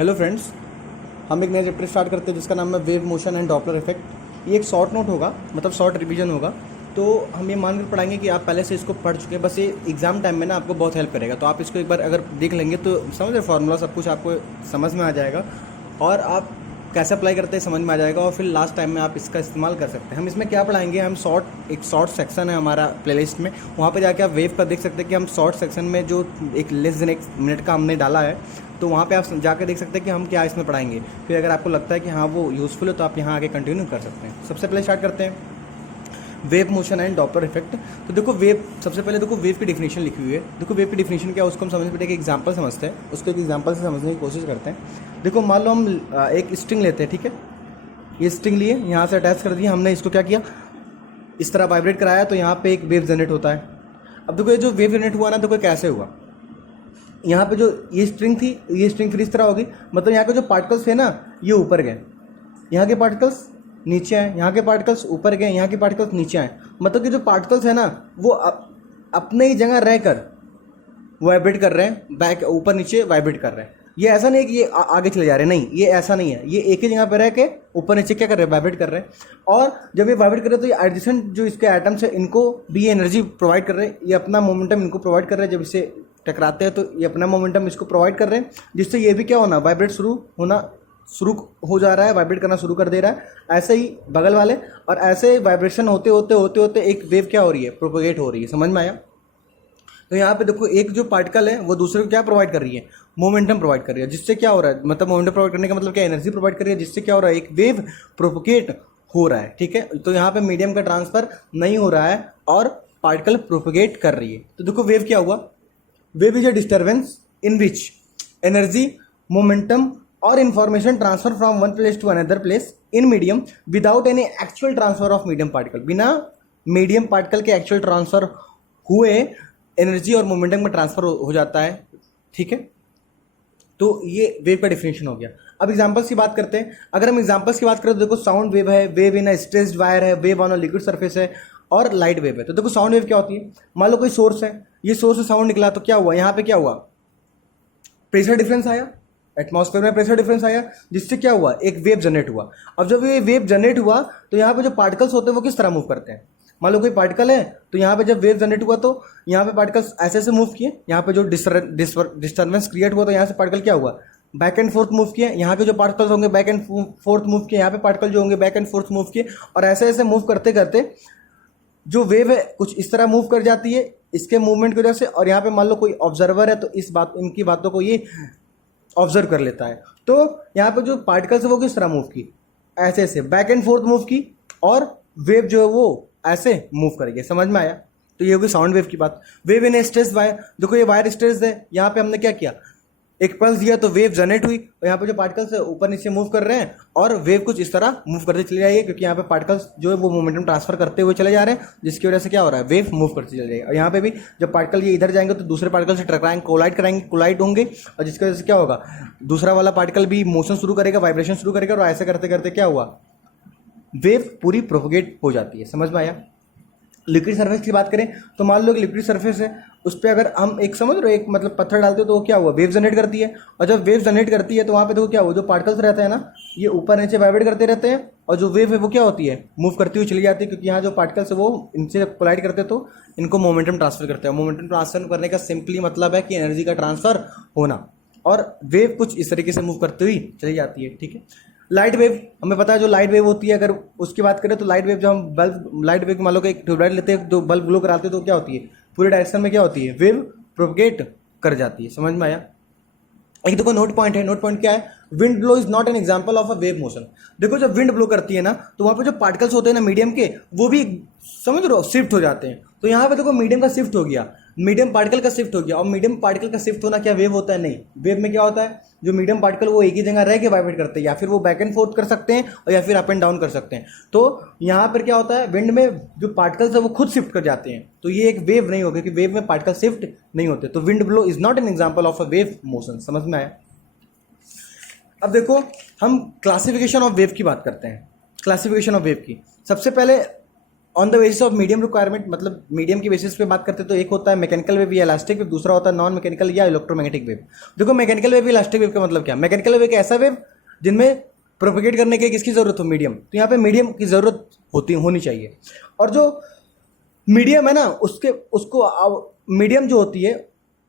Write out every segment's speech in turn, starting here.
Hello friends, हम एक नया चैप्टर स्टार्ट करते हैं जिसका नाम है wave motion and Doppler effect. ये एक शॉर्ट नोट होगा, मतलब शॉर्ट रिवीजन होगा। तो हम ये मानकर पढ़ाएंगे कि आप पहले से इसको पढ़ चुके हैं, बस ये एग्जाम टाइम में ना आपको बहुत हेल्प करेगा। तो आप इसको एक बार अगर देख लेंगे तो समझ रहे फार्मूला सब कुछ आपको समझ में आ जाएगा और आप कैसे अप्लाई करते हैं समझ में आ जाएगा, और फिर लास्ट टाइम में आप इसका इस्तेमाल कर सकते हैं। हम इसमें क्या पढ़ाएंगे, हम एक शॉर्ट सेक्शन है हमारा प्लेलिस्ट में, वहाँ पे जाके आप वेव का देख सकते हैं कि हम शॉर्ट सेक्शन में जो एक लेस देन 1 मिनट का हमने डाला है, तो वहाँ पे आप जाकर देख सकते हैं कि हम क्या इसमें पढ़ाएंगे। फिर अगर आपको लगता है कि हाँ वो यूज़फुल है तो आप यहाँ आगे कंटिन्यू कर सकते हैं। सबसे पहले स्टार्ट करते हैं wave motion and Doppler effect. तो देखो वेव, सबसे पहले देखो वेव की डेफिनेशन लिखी हुई है। देखो वेव की डेफिनेशन क्या है उसको हम समझने पड़ेगा, एक एग्जांपल समझते हैं, उसको एक एग्जांपल से समझने की कोशिश करते हैं। देखो मान लो हम एक स्ट्रिंग लेते हैं, ठीक है। ये स्ट्रिंग लिए, यहाँ से अटैच कर दिया हमने, इसको क्या किया, इस तरह वाइब्रेट कराया तो यहाँ पे एक वेव जनरेट होता है। अब देखो ये जो वेव जनरेट हुआ ना, देखो कैसे हुआ, यहाँ पे जो ये स्ट्रिंग थी, ये स्ट्रिंग फिर इस तरह होगी, मतलब यहाँ के जो पार्टिकल्स थे ना ये ऊपर गए, यहाँ के पार्टिकल्स नीचे आए, यहाँ के पार्टिकल्स ऊपर गए, यहाँ के पार्टिकल्स नीचे आए। मतलब कि जो पार्टिकल्स है ना वो अपने ही जगह रहकर वाइब्रेट कर रहे हैं, बैक ऊपर नीचे वाइब्रेट कर रहे हैं। ये ऐसा नहीं है कि ये आगे चले जा रहे हैं, नहीं, ये ऐसा नहीं है। ये एक ही जगह पर रह के ऊपर नीचे क्या कर रहे हैं, वाइब्रेट कर रहे हैं। और जब ये वाइब्रेट कर रहे हैं तो ये एडजेसेंट जो इसके एटम्स है इनको भी ये एनर्जी प्रोवाइड कर रहे हैं, ये अपना मोमेंटम इनको प्रोवाइड कर रहे हैं। जब इसे टकराते हैं तो ये अपना मोमेंटम इसको प्रोवाइड कर रहे हैं, जिससे ये भी क्या होना, वाइब्रेट शुरू हो जा रहा है, वाइब्रेट करना शुरू कर दे रहा है। ऐसे ही बगल वाले, और ऐसे वाइब्रेशन होते होते होते होते एक वेव क्या हो रही है, प्रोपोगेट हो रही है। समझ में आया? तो यहाँ पे देखो एक जो पार्टिकल है वो दूसरे को क्या प्रोवाइड कर रही है, मोमेंटम प्रोवाइड कर रही है, जिससे क्या हो रहा है, मतलब मोमेंटम प्रोवाइड करने का मतलब क्या, एनर्जी प्रोवाइड कर रही है, जिससे क्या हो रहा है, एक वेव प्रोपोगेट हो रहा है। ठीक है, तो यहाँ पे मीडियम का ट्रांसफर नहीं हो रहा है और पार्टिकल प्रोपोगेट कर रही है। तो देखो वेव क्या हुआ, wave is a disturbance in which energy, momentum और information transfer from one place to another place in medium without any actual transfer of medium particle. बिना मीडियम पार्टिकल के एक्चुअल ट्रांसफर हुए एनर्जी और momentum में transfer हो जाता है। ठीक है, तो ये वेव का डिफिनेशन हो गया। अब एग्जांपल्स की बात करते हैं। अगर हम एग्जांपल्स की बात करें तो देखो साउंड वेव है, wave in a stretched wire है, wave on a liquid surface है, और लाइट वेव है। तो देखो साउंड वेव क्या होती है, मान लो कोई सोर्स है, ये सोर्स से साउंड निकला तो क्या हुआ, यहाँ पे क्या हुआ, प्रेशर डिफरेंस आया, एटमॉस्फेयर में प्रेशर डिफरेंस आया, जिससे क्या हुआ, एक वेव जनरेट हुआ। अब जब ये वेव जनरेट हुआ तो यहाँ पे जो पार्टिकल्स होते हैं वो किस तरह मूव करते हैं। मान लो कोई पार्टिकल है तो यहाँ पे जब वेव जनरेट हुआ तो यहाँ पे पार्टिकल्स ऐसे ऐसे मूव किए, यहाँ पे जो डिस्टर्बेंस क्रिएट हुआ तो यहाँ से पार्टिकल क्या हुआ, बैक एंड फोर्थ मूव किए। यहाँ के जो पार्टिकल्स होंगे बैक एंड फोर्थ मूव किए, यहाँ पे पार्टिकल जो होंगे बैक एंड फोर्थ मूव किए, और ऐसे ऐसे मूव करते करते जो वेव है कुछ इस तरह मूव कर जाती है इसके मूवमेंट की वजह से। और यहाँ पे मान लो कोई ऑब्जर्वर है तो इनकी बातों को ये ऑब्जर्व कर लेता है। तो यहाँ पे जो पार्टिकल्स है वो किस तरह मूव की, ऐसे ऐसे बैक एंड फोर्थ मूव की, और वेव जो है वो ऐसे मूव करेगी। समझ में आया? तो ये होगी साउंड वेव की बात। वेव इन स्ट्रेस वायर, देखो ये वायर स्ट्रेस है, यहाँ पे हमने क्या किया, एक पल्स दिया तो वेव जनरेट हुई, और यहाँ पे जो पार्टिकल्स है ऊपर नीचे मूव कर रहे हैं, और वेव कुछ इस तरह मूव करते चले जाइए, क्योंकि यहाँ पे पार्टिकल्स जो है वो मोमेंटम ट्रांसफर करते हुए चले जा रहे हैं, जिसकी वजह से क्या हो रहा है, वेव मूव करते चले जाएगी। और यहाँ पे भी जब पार्टिकल ये इधर जाएंगे तो दूसरे पार्टिकल से टकराएंगे, कोलाइड होंगे, और जिसकी वजह से क्या होगा, दूसरा वाला पार्टिकल भी मोशन शुरू करेगा, वाइब्रेशन शुरू करेगा, और ऐसे करते करते क्या हुआ, वेव पूरी प्रोपोगेट हो जाती है। समझ में आया? लिक्विड सरफेस की बात करें तो मान लो कि लिक्विड सरफेस है, उस पर अगर हम एक समझ रहे हो एक मतलब पत्थर डालते हो तो वो क्या हुआ, वेव जनरेट करती है। और जब वेव जनरेट करती है तो वहाँ पे देखो क्या हुआ, जो पार्टिकल्स रहते हैं ना ये ऊपर नीचे वाइब्रेट करते रहते हैं, और जो वेव है वो क्या होती है, मूव करती हुई चली जाती है, क्योंकि यहाँ जो पार्टिकल्स है वो इनसे कोलाइड करते हैं तो इनको मोमेंटम ट्रांसफर करते हैं। मोमेंटम ट्रांसफर करने का सिंपली मतलब है कि एनर्जी का ट्रांसफर होना, और वेव कुछ इस तरीके से मूव करती हुई चली जाती है। ठीक है, लाइट वेव हमें पता है, जो लाइट वेव होती है अगर उसकी बात करें तो लाइट वेव, जब हम बल्ब लाइट वेव मान लो कि एक ट्यूबलाइट लेते हैं तो बल्ब ग्लो कराते हैं तो क्या होती है, पूरे डायरेक्शन में क्या होती है, वेव प्रोपगेट कर जाती है। समझ में आया? एक देखो नोट पॉइंट है, नोट पॉइंट क्या है, wind blow is not an example of a wave motion. देखो जब विंड ब्लो करती है ना तो वहां पे जो पार्टिकल्स होते हैं ना मीडियम के, वो भी समझ रहे हो शिफ्ट हो जाते हैं। तो यहाँ पे देखो मीडियम का शिफ्ट हो गया, मीडियम पार्टिकल का शिफ्ट हो गया, और मीडियम पार्टिकल का शिफ्ट होना क्या वेव होता है, नहीं। वेव में क्या होता है, जो मीडियम पार्टिकल वो एक ही जगह रह के वाइब्रेट करते हैं, या फिर वो बैक एंड फोर्थ कर सकते हैं, और या फिर अप एंड डाउन कर सकते हैं। तो यहाँ पर क्या होता है, विंड में जो पार्टिकल्स है वो खुद शिफ्ट कर जाते हैं, तो ये एक वेव नहीं होगी, क्योंकि वेव में पार्टिकल शिफ्ट नहीं होते। तो wind blow is not an example of a wave motion. समझ में आया? अब देखो हम क्लासिफिकेशन ऑफ वेव की बात करते हैं। क्लासिफिकेशन ऑफ वेव की सबसे पहले on the basis of medium requirement, मतलब मीडियम की बेसिस पे बात करते हैं तो एक होता है मैकेनिकल वेव या इलास्टिक वेव, दूसरा होता है नॉन मैकेनिकल या इलेक्ट्रोमैग्नेटिक वेव। देखो मैकेनिकल वेव इलास्टिक वेव का मतलब क्या, मैकेनिकल वेव एक ऐसा वेव जिनमें प्रोपिगेट करने के किसकी जरूरत हो, मीडियम, तो यहाँ पे मीडियम की जरूरत होनी चाहिए। और जो मीडियम है ना उसको मीडियम जो होती है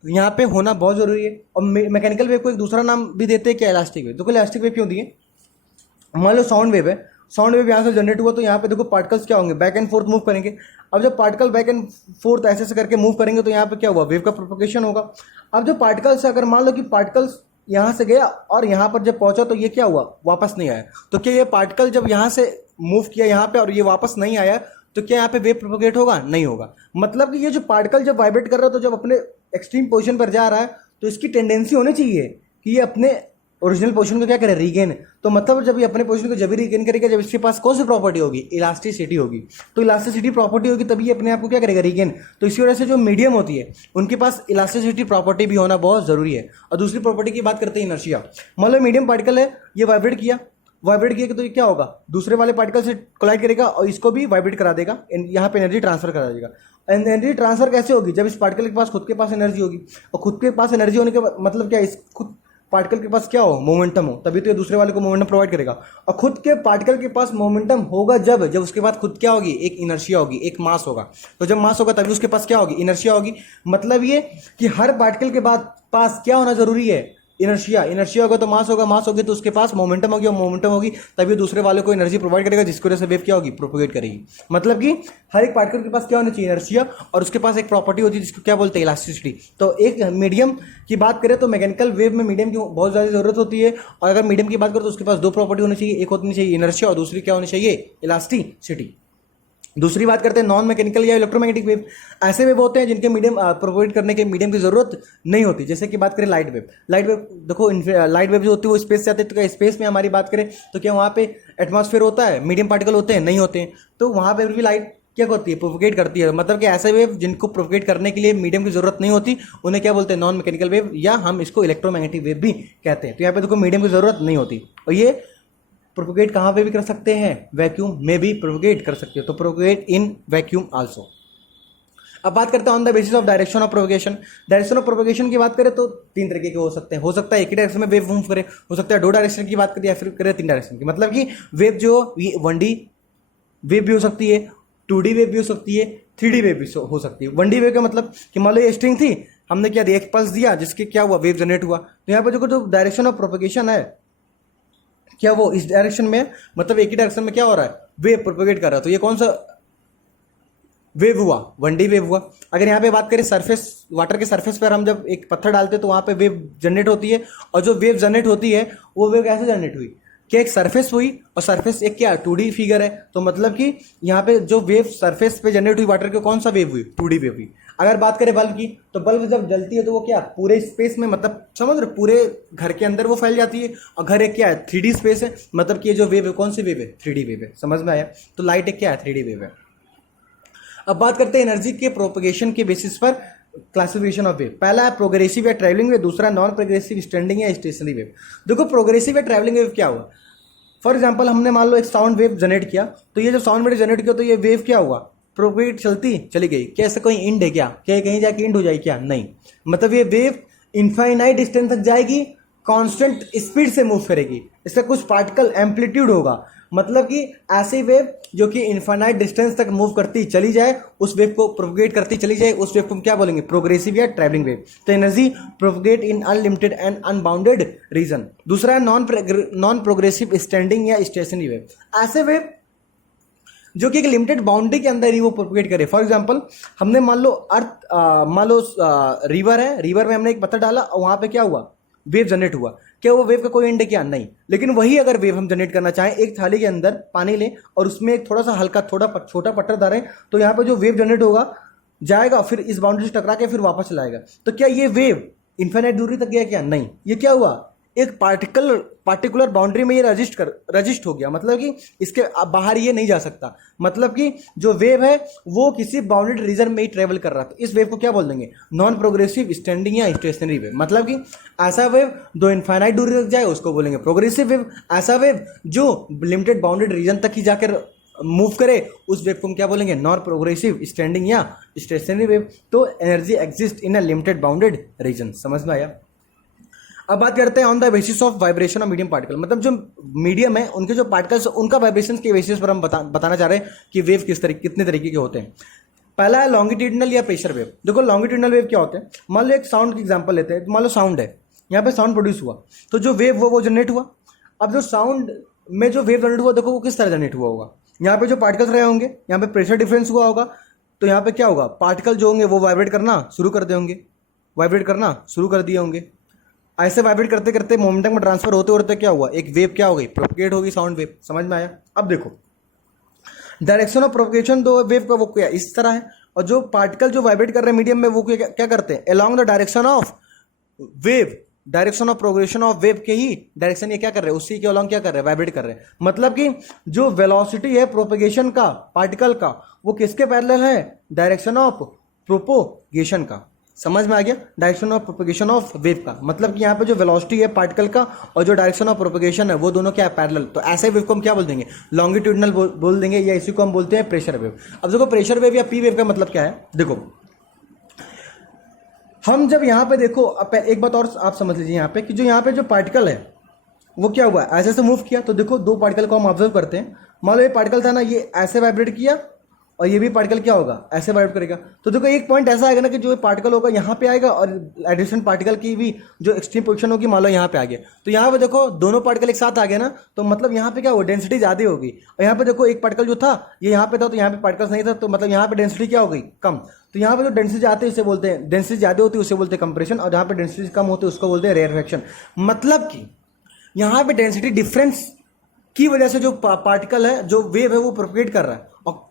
यहाँ पे होना बहुत जरूरी है। और मैकेनिकल वेव को एक दूसरा नाम भी देते हैं क्या, इलास्टिक वेव। देखो इलास्टिक वेव क्यों दिए, मान लो साउंड वेव है, साउंड वेव यहाँ से जनरेट हुआ तो यहाँ पे देखो पार्टिकल्स क्या होंगे, बैक एंड फोर्थ मूव करेंगे। अब जब पार्टिकल बैक एंड फोर्थ ऐसे ऐसे करके मूव करेंगे तो यहाँ पे क्या हुआ, वेव का प्रोपगेशन होगा। अब जो पार्टिकल्स, अगर मान लो कि पार्टिकल्स यहाँ से गया और यहाँ पर जब पहुंचा तो ये क्या हुआ, वापस नहीं आया, तो क्या ये पार्टिकल जब यहाँ से मूव किया यहाँ पे और ये वापस नहीं आया तो क्या यहाँ पे वेव प्रोपगेट होगा, नहीं होगा। मतलब कि ये जो पार्टिकल जब वाइब्रेट कर रहा है तो जब अपने एक्सट्रीम पोजीशन पर जा रहा है तो इसकी टेंडेंसी होनी चाहिए कि ये अपने ओरिजिनल पोजीशन को क्या करे, रीगेन। तो मतलब जब ये अपने पोजीशन को जब भी रीगेन करेगा जब इसके पास कौन सी प्रॉपर्टी होगी, इलास्टिसिटी होगी। तो इलास्टिसिटी प्रॉपर्टी होगी तभी ये अपने आप को क्या करेगा, रीगेन। तो इसी वजह से जो मीडियम होती है उनके पास इलास्टिसिटी प्रॉपर्टी भी होना बहुत जरूरी है। और दूसरी प्रॉपर्टी की बात करते हैं इनर्शिया। मान लो मीडियम पार्टिकल है, ये वाइब्रेट किया तो ये क्या होगा, दूसरे वाले पार्टिकल से कोलाइड करेगा और इसको भी वाइब्रेट करा देगा, यहाँ पे एनर्जी ट्रांसफर करा देगा। एनर्जी ट्रांसफर कैसे होगी, जब इस पार्टिकल के पास खुद के पास एनर्जी होगी, और खुद के पास एनर्जी होने के मतलब क्या, इस खुद पार्टिकल के पास क्या हो, मोमेंटम हो, तभी तो ये दूसरे वाले को मोमेंटम प्रोवाइड करेगा। और खुद के पार्टिकल के पास मोमेंटम होगा जब उसके बाद खुद क्या होगी, एक इनर्शिया होगी, एक मास होगा। तो जब मास होगा तभी उसके पास क्या होगी, इनर्शिया होगी। मतलब ये कि हर पार्टिकल के बाद पास क्या होना जरूरी है, इनर्शिया होगा तो मास होगा, मास होगी तो उसके पास मोमेंटम होगी, और मोमेंटम होगी तभी दूसरे वाले को एनर्जी प्रोवाइड करेगा, जिसकी वजह से वेव क्या होगी, प्रोपोगेट करेगी। मतलब कि हर एक पार्टिकल के पास क्या होना चाहिए, इनर्शिया, और उसके पास एक प्रॉपर्टी होती है जिसको क्या बोलते हैं, इलास्टिसिटी। तो एक मीडियम की बात करें तो मैकेनिकल वेव में मीडियम की बहुत ज़्यादा जरूरत होती है। और अगर मीडियम की बात करें तो उसके पास दो प्रॉपर्टी होनी चाहिए, एक होनी चाहिए इनर्शिया और दूसरी क्या होनी चाहिए, इलास्टिसिटी। दूसरी बात करते हैं नॉन मैकेनिकल या इलेक्ट्रोमैग्नेटिक वेव। ऐसे वेव होते हैं जिनके मीडियम प्रोवाइड करने के मीडियम की जरूरत नहीं होती। जैसे कि बात करें लाइट वेव देखो लाइट वेव जो होती है वो स्पेस से आती है, तो क्या स्पेस में हमारी बात करें तो क्या वहाँ पे एटमॉस्फेयर होता है, मीडियम पार्टिकल होते हैं, नहीं होते हैं, तो वहाँ पे भी लाइट क्या करती है, प्रोपोगेट करती है। मतलब कि ऐसे वेव जिनको प्रोपोगेट करने के लिए मीडियम की जरूरत नहीं होती उन्हें क्या बोलते हैं, नॉन मैकेनिकल वेव, या हम इसको इलेक्ट्रोमैग्नेटिक वेव भी कहते हैं। तो यहाँ पे देखो मीडियम की जरूरत नहीं होती, और ये प्रोपोगेट कहाँ पे भी कर सकते हैं, वैक्यूम में भी प्रोपोगेट कर सकते हो, तो प्रोपोगेट इन वैक्यूम आल्सो। अब बात करते हैं on the basis of direction of propagation. Direction of propagation की बात करें तो तीन तरीके के हो सकते हैं। हो सकता है एक ही डायरेक्शन में वेव मूव करे, हो सकता है दो डायरेक्शन की बात करें, या फिर करें तीन डायरेक्शन की। मतलब कि वेव जो 1D वेव भी हो सकती है, 2D वेव भी हो सकती है, 3D वेव भी हो सकती है। 1D वेव का मतलब कि मान लो ये स्ट्रिंग थी, हमने क्या दिया, एक पल्स दिया जिसके क्या हुआ, वेव जनरेट हुआ। तो यहाँ पर जो डायरेक्शन ऑफ प्रोपोगेशन है क्या वो इस डायरेक्शन में, मतलब एक ही डायरेक्शन में क्या हो रहा है, वेव प्रोपोगेट कर रहा है। तो ये कौन सा वेव हुआ, 1D वेव हुआ। अगर यहाँ पे बात करें सरफेस, वाटर के सरफेस पर हम जब एक पत्थर डालते हैं तो वहाँ पे वेव जनरेट होती है, और जो वेव जनरेट होती है वो वेव कैसे जनरेट हुई, क्या एक सरफेस हुई, और सरफेस एक क्या 2D फिगर है। तो मतलब कि यहाँ पे जो वेव सरफेस पे जनरेट हुई वाटर के, कौन सा वेव हुई, 2D वेव हुई। अगर बात करें बल्ब की, तो बल्ब जब जलती है तो वो क्या पूरे स्पेस में, मतलब समझ रहे, पूरे घर के अंदर वो फैल जाती है, और घर एक क्या है, 3D स्पेस है। मतलब कि ये जो वेव है कौन सी वेव है, 3D वेव है। समझ में आया। तो लाइट एक क्या है, 3D वेव है। अब बात करते हैं एनर्जी के प्रोपगेशन के बेसिस पर क्लासिफिकेशन ऑफ वेव। पहला है प्रोग्रेसिव या ट्रैवलिंग वेव, दूसरा नॉन प्रोग्रेसिव स्टैंडिंग या स्टेशनरी वेव। देखो प्रोग्रेसिव या ट्रैवलिंग वेव क्या हुआ, फॉर एग्जाम्पल हमने मान लो एक साउंड वेव जनरेट किया, तो ये जो साउंड वेव जनरेट किया तो ये वेव क्या हुआ, प्रोपगेट चली गई। क्या ऐसा कोई एंड है क्या कहीं जाके एंड हो जाए क्या, नहीं। मतलब ये वेव इनफाइनाइट डिस्टेंस तक जाएगी, कांस्टेंट स्पीड से मूव करेगी, इसका कुछ पार्टिकल एम्पलीट्यूड होगा। मतलब कि ऐसी वेव जो कि इनफाइनाइट डिस्टेंस तक मूव करती चली जाए, उस वेव को प्रोपगेट करती चली जाए, उस वेव को हम क्या बोलेंगे, प्रोग्रेसिव या ट्रैवलिंग वेव। तो energy propagate in unlimited and unbounded region. दूसरा है नॉन प्रोग्रेसिव स्टैंडिंग या स्टेशनरी वेव। ऐसे वेव जो कि एक लिमिटेड बाउंड्री के अंदर ही वो प्रोपगेट करे। फॉर एग्जांपल हमने मान लो रिवर है, रिवर में हमने एक पत्थर डाला और वहां पे क्या हुआ, वेव जनरेट हुआ। क्या वो वेव का कोई एंड है क्या, नहीं। लेकिन वही अगर वेव हम जनरेट करना चाहें, एक थाली के अंदर पानी लें और उसमें एक थोड़ा सा हल्का छोटा पत्थर डालें, तो यहाँ पे जो वेव जनरेट होगा जाएगा, फिर इस बाउंड्री से टकरा के फिर वापस चला आएगा। तो क्या ये वेव इन्फिनिट दूरी तक गया क्या, नहीं। ये क्या हुआ, एक पार्टिकुलर बाउंड्री में ये रजिस्ट हो गया। मतलब कि इसके बाहर ये नहीं जा सकता। मतलब कि जो वेव है वो किसी बाउंडेड रीजन में ही ट्रेवल कर रहा था। इस वेव को क्या बोल देंगे, नॉन प्रोग्रेसिव स्टैंडिंग या स्टेशनरी वेव। मतलब कि ऐसा वेव जो इनफाइनाइट दूरी तक जाए उसको बोलेंगे प्रोग्रेसिव वेव। ऐसा वेव जो लिमिटेड बाउंडेड रीजन तक ही जाकर मूव करे उस वेव को हम क्या बोलेंगे, नॉन प्रोग्रेसिव स्टैंडिंग या स्टेशनरी वेव। तो energy exist in a limited bounded reason. समझ में आया। अब बात करते हैं on the basis of vibration of medium particle, मतलब जो मीडियम है उनके जो पार्टिकल्स उनका वाइब्रेशन के बेसिस पर हम बताना चाह रहे हैं कि वेव कितने तरीके के होते हैं। पहला है लॉन्गिट्यूडिनल या प्रेशर वेव। देखो लॉन्गिट्यूडिनल वेव क्या होते हैं, मान लो एक साउंड की एग्जांपल लेते हैं, मान लो साउंड है, यहाँ पे साउंड प्रोड्यूस हुआ, तो जो वेव वो जनरेट हुआ। अब जो साउंड में जो वेव जनरेट हुआ, देखो वो किस तरह जनरेट हुआ होगा, यहाँ पे जो पार्टिकल्स रहे होंगे, यहाँ पे प्रेशर डिफरेंस हुआ होगा, तो यहाँ पे क्या होगा, पार्टिकल जो होंगे वो वाइब्रेट करना शुरू कर दे होंगे, वाइब्रेट करना शुरू कर दिए होंगे। ऐसे वाइब्रेट करते करते मोमेंटम में ट्रांसफर होते होते क्या हुआ, एक वेव क्या हो गई, प्रोपगेट होगी साउंड वेव। समझ में आया। अब देखो डायरेक्शन ऑफ प्रोपगेशन दो वेव का वो क्या इस तरह है, और जो पार्टिकल जो वाइब्रेट कर रहे हैं मीडियम में वो क्या करते हैं, along the direction of wave, direction of progression of wave के ही डायरेक्शन ये क्या कर रहे हैं, उसी के अलोंग क्या कर रहे हैं, वाइब्रेट कर रहे हैं। मतलब कि जो वेलोसिटी है प्रोपगेशन का पार्टिकल का वो किसके पैरेलल है, डायरेक्शन ऑफ प्रोपोगेशन का। समझ में आ गया, direction of propagation of wave का, मतलब कि यहाँ पे जो वेलोसिटी है पार्टिकल का और जो डायरेक्शन ऑफ प्रोपगेशन है वो दोनों क्या है, पैरेलल। तो ऐसे वेव को हम क्या बोल देंगे, लॉन्गिट्यूडिनल बोल देंगे, या इसी को हम बोलते हैं प्रेशर वेव। अब देखो प्रेशर वेव या पी वेव का मतलब क्या है, देखो हम जब यहाँ पे देखो एक बात और आप समझ लीजिए यहाँ पे कि जो यहाँ पे जो पार्टिकल है वो क्या हुआ, ऐसे ऐसे मूव किया, तो देखो दो पार्टिकल को हम ऑब्जर्व करते हैं। मान लो ये पार्टिकल था ना, ये ऐसे वाइब्रेट किया और ये भी पार्टिकल क्या होगा, ऐसे वाइब्रेट करेगा। तो देखो एक पॉइंट ऐसा आएगा ना कि जो पार्टिकल होगा यहाँ पे आएगा और एडिशन पार्टिकल की भी जो एक्सट्रीम पोजीशन होगी मान लो यहाँ पे आ गया, तो यहाँ पे देखो दोनों पार्टिकल एक साथ आ गया ना, तो मतलब यहाँ पे क्या होगा, डेंसिटी ज्यादा होगी। और यहाँ पे देखो एक पार्टिकल जो था ये यहाँ पे था, तो यहाँ पे पार्टिकल्स नहीं था, तो मतलब यहाँ पे डेंसिटी क्या हो गई, कम। तो यहाँ पे जो डेंसिटी आती है उसे बोलते हैं, डेंसिटी ज्यादा होती है उसे बोलते हैं कंप्रेशन, और जहाँ पे डेंसिटी कम होती है उसको बोलते हैं रेयरफेक्शन। मतलब कि यहाँ पे डेंसिटी डिफरेंस की वजह से जो पार्टिकल है, जो वेव है वो प्रोपगेट कर रहा है, और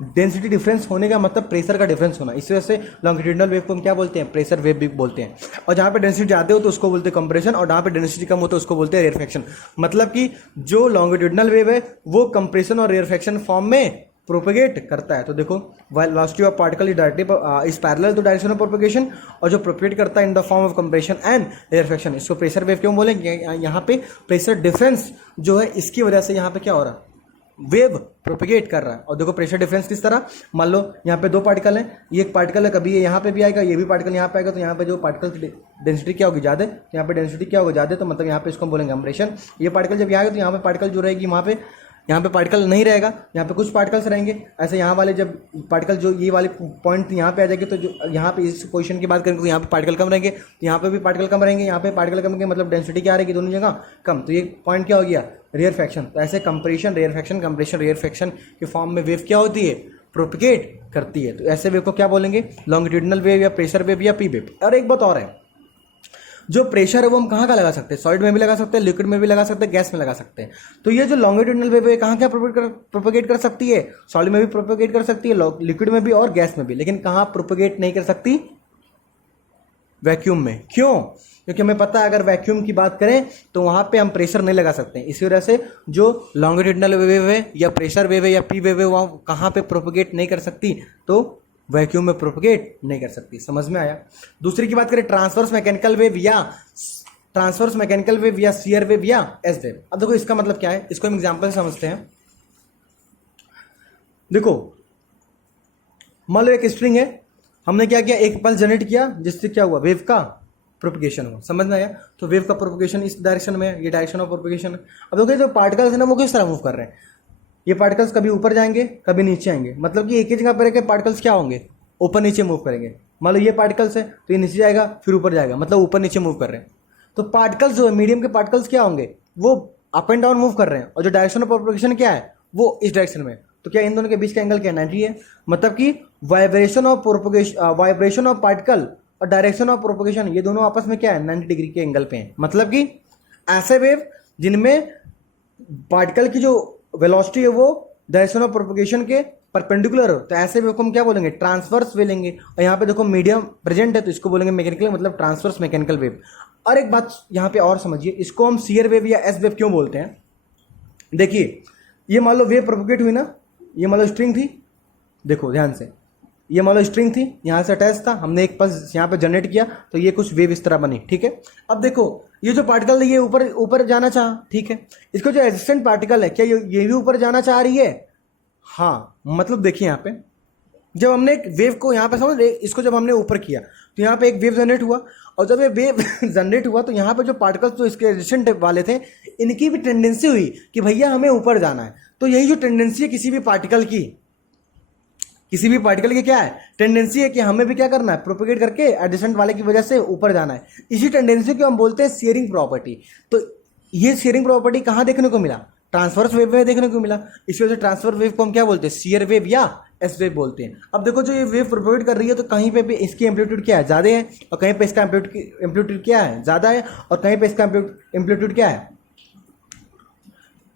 डेंसिटी डिफरेंस होने का मतलब प्रेशर का डिफरेंस होना, इस वजह से लॉन्गिट्यूडिनल वेव को हम क्या बोलते हैं, प्रेशर वेव भी बोलते हैं। और जहाँ पे डेंसिटी ज्यादा हो तो उसको बोलते हैं कंप्रेशन, और जहाँ पे डेंसिटी कम हो तो उसको बोलते हैं रेयरफेक्शन। मतलब कि जो लॉन्गिट्यूडिनल वेव है वो कंप्रेशन और रेयरफेक्शन फॉर्म में प्रोपगेट करता है। तो देखो velocity of particle is directly is parallel to direction of propagation, और जो प्रोपगेट करता है in the form of compression and rarefaction, इसको प्रेशर वेव क्यों बोलेंगे। यहाँ पे प्रेशर डिफरेंस जो है इसकी वजह से यहाँ पे क्या हो रहा है, वेव प्रोपगेट कर रहा है। और देखो प्रेशर डिफरेंस किस तरह, मान लो यहाँ पे दो पार्टिकल हैं, ये एक पार्टिकल है, कभी ये यहाँ पे भी आएगा, ये भी पार्टिकल यहाँ पे आएगा, तो यहाँ पे जो पार्टिकल की डेंसिटी क्या होगी, ज्यादा, तो यहाँ पे डेंसिटी क्या होगी, ज्यादा, तो मतलब यहाँ पे इसको हम बोलेंगे कंप्रेशन। ये पार्टिकल जब यहाँ आएगा तो यहाँ पे पार्टिकल जो रहेगी वहाँ पे, यहाँ पे पार्टिकल नहीं रहेगा, यहाँ पे कुछ पार्टिकल्स रहेंगे। ऐसे यहाँ वाले जब पार्टिकल जो ये वाले पॉइंट यहाँ पे आ जाएंगे, तो जो यहाँ पे इस पोजीशन की बात करेंगे तो यहाँ पे पार्टिकल कम रहेंगे, तो यहाँ पे भी पार्टिकल कम रहेंगे, यहाँ पे पार्टिकल कम रहेंगे, मतलब डेंसिटी क्या रहेगी दोनों जगह कम। तो ये पॉइंट क्या हो गया, रेयरफेक्शन। तो ऐसे कंप्रेशन रेयरफेक्शन कंप्रेशन रेयरफेक्शन के फॉर्म में वेव क्या होती है, प्रोपगेट करती है। तो ऐसे वेव को क्या बोलेंगे, लॉन्गिट्यूडिनल वेव या प्रेशर वेव या पी वेव। और एक बात और है, जो प्रेशर है वो हम कहाँ का लगा सकते हैं, सॉलिड में भी लगा सकते हैं, लिक्विड में भी लगा सकते हैं, गैस में लगा सकते हैं। तो ये जो लॉन्गिट्यूडिनल वेव है कहाँ क्या प्रोपगेट कर सकती है, सॉलिड में भी प्रोपगेट कर सकती है, लिक्विड में भी और गैस में भी, लेकिन कहाँ प्रोपगेट नहीं कर सकती, वैक्यूम में। क्यों, क्योंकि हमें पता है अगर वैक्यूम की बात करें तो वहां पे हम प्रेशर नहीं लगा सकते हैं। इसी वजह से जो लॉन्गिट्यूडिनल वेव है या प्रेशर वेव है या पी वेव है वहां कहाँ पे प्रोपगेट नहीं कर सकती, तो वैक्यूम में प्रोपगेट नहीं कर सकती। समझ में आया। दूसरी की बात करें ट्रांसवर्स मैकेनिकल वेव या शियर वेव या एस वेव। अब देखो इसका मतलब क्या है, इसको हम एग्जांपल से समझते हैं। देखो मान लो एक स्ट्रिंग है, हमने क्या किया, एक पल्स जनरेट किया जिससे क्या हुआ, वेव का प्रोपगेशन हुआ। समझ में आया। तो वेव का प्रोपगेशन इस डायरेक्शन में है, ये डायरेक्शन ऑफ प्रोपगेशन है। अब देखो जो पार्टिकल्स है ना वो किस तरह मूव कर रहे हैं, ये पार्टिकल्स कभी ऊपर जाएंगे कभी नीचे आएंगे, मतलब कि एक ही जगह पर रहकर पार्टिकल्स क्या होंगे, ऊपर नीचे मूव करेंगे। मान लो ये पार्टिकल्स है तो ये नीचे जाएगा फिर ऊपर जाएगा, मतलब ऊपर नीचे मूव कर रहे हैं। तो पार्टिकल्स जो है मीडियम के पार्टिकल्स क्या होंगे, वो अप एंड डाउन मूव कर रहे हैं, और जो डायरेक्शन ऑफ प्रोपगेशन क्या है वो इस डायरेक्शन में। तो क्या इन दोनों के बीच का एंगल क्या, 90 है। मतलब कि वाइब्रेशन ऑफ पार्टिकल और डायरेक्शन ऑफ प्रोपगेशन ये दोनों आपस में क्या है, 90 डिग्री के एंगल पे हैं। मतलब कि ऐसे वेव जिनमें पार्टिकल की जो वेलोसिटी है वो डायरेक्शन ऑफ प्रोपगेशन के परपेंडिकुलर हो, तो ऐसे वेव को हम क्या बोलेंगे, ट्रांसवर्स वेव लेंगे। और यहाँ पे देखो मीडियम प्रेजेंट है तो इसको बोलेंगे मैकेनिकल, मतलब ट्रांसवर्स मैकेनिकल वेव। और एक बात यहाँ पे और समझिए, इसको हम शियर वेव या एस वेव क्यों बोलते हैं। देखिए ये मान लो वेव प्रोपगेट हुई ना, ये मान लो स्ट्रिंग थी, देखो ध्यान से, ये मान लो स्ट्रिंग थी, यहाँ से अटैच था, हमने एक पल्स यहाँ पे जनरेट किया तो ये कुछ वेव इस तरह बनी, ठीक है। अब देखो ये जो पार्टिकल है ये ऊपर ऊपर जाना चाह, ठीक है। इसको जो एडजेसेंट पार्टिकल है क्या ये भी ऊपर जाना चाह रही है? हाँ, मतलब देखिए यहाँ पे जब हमने एक वेव को यहाँ पे समझ इसको जब हमने ऊपर किया तो यहाँ पे एक वेव जनरेट हुआ, और जब ये वेव जनरेट हुआ तो यहाँ पे जो पार्टिकल्स जो इसके एडजेसेंट वाले थे इनकी भी टेंडेंसी हुई कि भैया हमें ऊपर जाना है। तो यही जो टेंडेंसी है किसी भी पार्टिकल की क्या है? टेंडेंसी है कि हमें भी क्या करना है? प्रोपेगेट करके एडजेसेंट वाले की वजह से ऊपर जाना है। इसी टेंडेंसी को हम बोलते हैं शेयरिंग प्रॉपर्टी। तो ये शेयरिंग प्रॉपर्टी कहाँ देखने को मिला? ट्रांसवर्स वेव में देखने को मिला। इसी वजह से ट्रांसवर्स वेव को हम क्या बोलते हैं? शियर वेव या एस वेव बोलते हैं। अब देखो जो ये वेव प्रोपेगेट कर रही है तो कहीं पे भी इसकी एम्पलीट्यूड क्या है? ज़्यादा है, और कहीं पे इसका एम्पलीट्यूड क्या है? ज़्यादा है, और कहीं पे इसका एम्पलीट्यूड क्या है?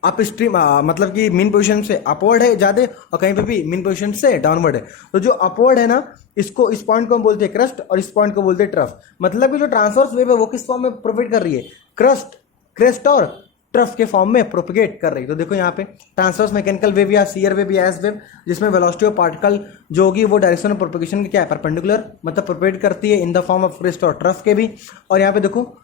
अप स्ट्रीम, मतलब कि मीन पोजीशन से अपवर्ड है ज़्यादा, और कहीं पे भी मीन पोजीशन से डाउनवर्ड है। तो जो अपवर्ड है ना, इसको इस पॉइंट को हम बोलते हैं क्रस्ट, और इस पॉइंट को बोलते हैं ट्रफ। मतलब कि जो ट्रांसवर्स वेव है वो किस फॉर्म में प्रोपेगेट कर रही है? क्रेस्ट और ट्रफ के फॉर्म में प्रोपेगेट कर रही है। तो देखो यहाँ पे ट्रांसवर्स मैकेनिकल वेव या शियर वेव या एस वेव, जिसमें वेलोसिटी ऑफ पार्टिकल जो होगी वो डायरेक्शन ऑफ प्रोपेगेशन की क्या है? परपेंडिकुलर, मतलब प्रोपेगेट करती है in the form of crest और ट्रफ के भी। और यहाँ पे देखो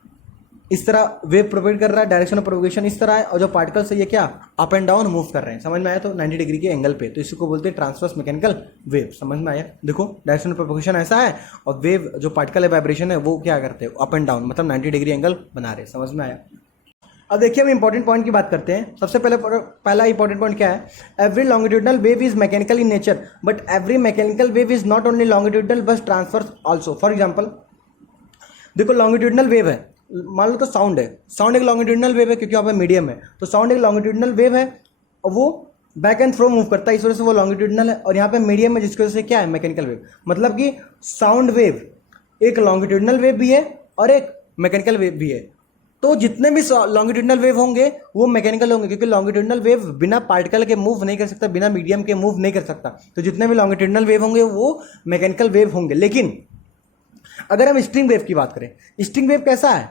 इस तरह वेव प्रोपेगेट कर रहा है, डायरेक्शन ऑफ प्रोपेगेशन इस तरह है, और जो पार्टिकल्स है ये क्या अप एंड डाउन मूव कर रहे हैं। समझ में आया? तो 90 डिग्री के एंगल पे, तो इसी को बोलते हैं ट्रांसवर्स मैकेनिकल वेव। समझ में आया? देखो डायरेक्शन ऑफ प्रोपेगेशन ऐसा है, और वेव जो पार्टिकल है वाइब्रेशन है वो क्या करते हैं? अप एंड डाउन, मतलब 90 डिग्री एंगल बना रहे हैं। समझ में आया? अब देखिए हम इंपॉर्टेंट पॉइंट की बात करते हैं। सबसे पहला इंपॉर्टेंट पॉइंट क्या है? Every longitudinal wave is mechanical in nature, but every mechanical wave is not only longitudinal but transverse also. For example देखो लॉन्गिट्यूडनल वेव है, मान लो तो साउंड है, साउंड एक लॉन्गिट्यूडनल वेव है क्योंकि यहाँ पे मीडियम है, तो साउंड एक लॉन्गिट्यूडनल वेव है और वो बैक एंड थ्रो मूव करता है, इस वजह से वो लॉन्गिट्यूडनल है। और यहाँ पे मीडियम है जिसकी वजह से क्या है? Mechanical wave. मतलब कि साउंड वेव एक लॉन्गिट्यूडनल वेव भी है और एक मैकेनिकल वेव भी है। तो जितने भी लॉन्गिट्यूडनल वेव होंगे वो मैकेनिकल होंगे, क्योंकि लॉन्गिट्यूडनल वेव बिना पार्टिकल के मूव नहीं कर सकता, बिना मीडियम के मूव नहीं कर सकता। तो जितने भी लॉन्गिट्यूडनल वेव होंगे वो मैकेनिकल वेव होंगे। लेकिन अगर हम स्ट्रिंग वेव की बात करें, स्ट्रिंग वेव कैसा है?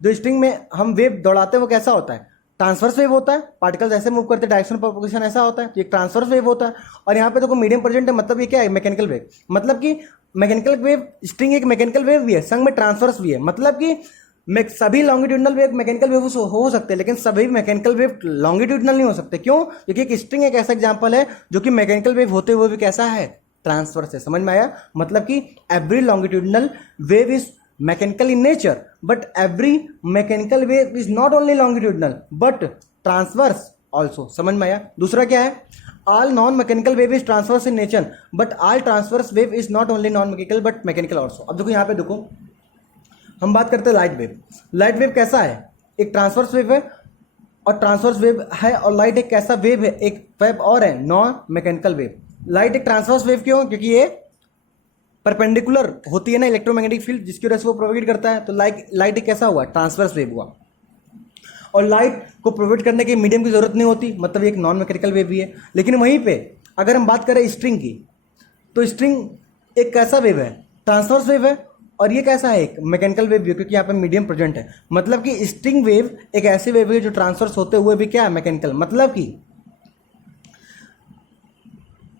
जो स्ट्रिंग में हम वेव दौड़ाते हैं वो कैसा होता है? ट्रांसवर्स वेव होता है, पार्टिकल्स ऐसे मूव करते हैं, डायरेक्शन ऑफ प्रोपगेशन ऐसा होता है, तो एक ट्रांसवर्स वेव होता है। और यहाँ पे देखो मीडियम प्रेजेंट है, मतलब ये क्या है? Mechanical wave. मतलब कि मैकेनिकल वेव, स्ट्रिंग एक मैकेनिकल वेव भी है, संग में ट्रांसवर्स भी है। मतलब कि सभी लॉन्गिट्यूडनल वेव मैकेनिकल वेव हो सकते हैं, लेकिन सभी मैकेनिकल वेव लॉन्गिट्यूडनल नहीं हो सकते। क्यों? क्योंकि एक स्ट्रिंग एक ऐसा एग्जांपल है जो कि मैकेनिकल वेव होते हुए भी कैसा है? ट्रांसवर्स है। समझ में आया? मतलब कि every longitudinal wave is mechanical in nature, but every mechanical wave is not only longitudinal but transverse also. समझ में आया? दूसरा क्या है? All non mechanical wave is transverse in nature, but all transverse wave is not only non mechanical but mechanical also. अब देखो यहाँ पे देखो हम बात करते हैं लाइट वेव। लाइट वेव कैसा है? एक ट्रांसवर्स वेव है और ट्रांसवर्स वेव है, और लाइट एक कैसा वेव है? एक वेव और है नॉन मैकेनिकल वेव। लाइट एक ट्रांसवर्स वेव क्यों? क्योंकि ये परपेंडिकुलर होती है ना इलेक्ट्रोमैग्नेटिक फील्ड, जिसकी वजह से वो प्रोपेगेट करता है। तो लाइट एक कैसा हुआ? ट्रांसवर्स वेव हुआ। और लाइट को प्रोपेगेट करने के मीडियम की जरूरत नहीं होती, मतलब एक नॉन मैकेनिकल वेव भी है। लेकिन वहीं पे अगर हम बात करें स्ट्रिंग की, तो स्ट्रिंग एक कैसा वेव है? ट्रांसवर्स वेव है, और ये कैसा है? एक मैकेनिकल वेव भी, क्योंकि यहाँ पे मीडियम प्रेजेंट है। मतलब कि स्ट्रिंग वेव एक ऐसी वेव है जो ट्रांसवर्स होते हुए भी क्या है? मैकेनिकल। मतलब कि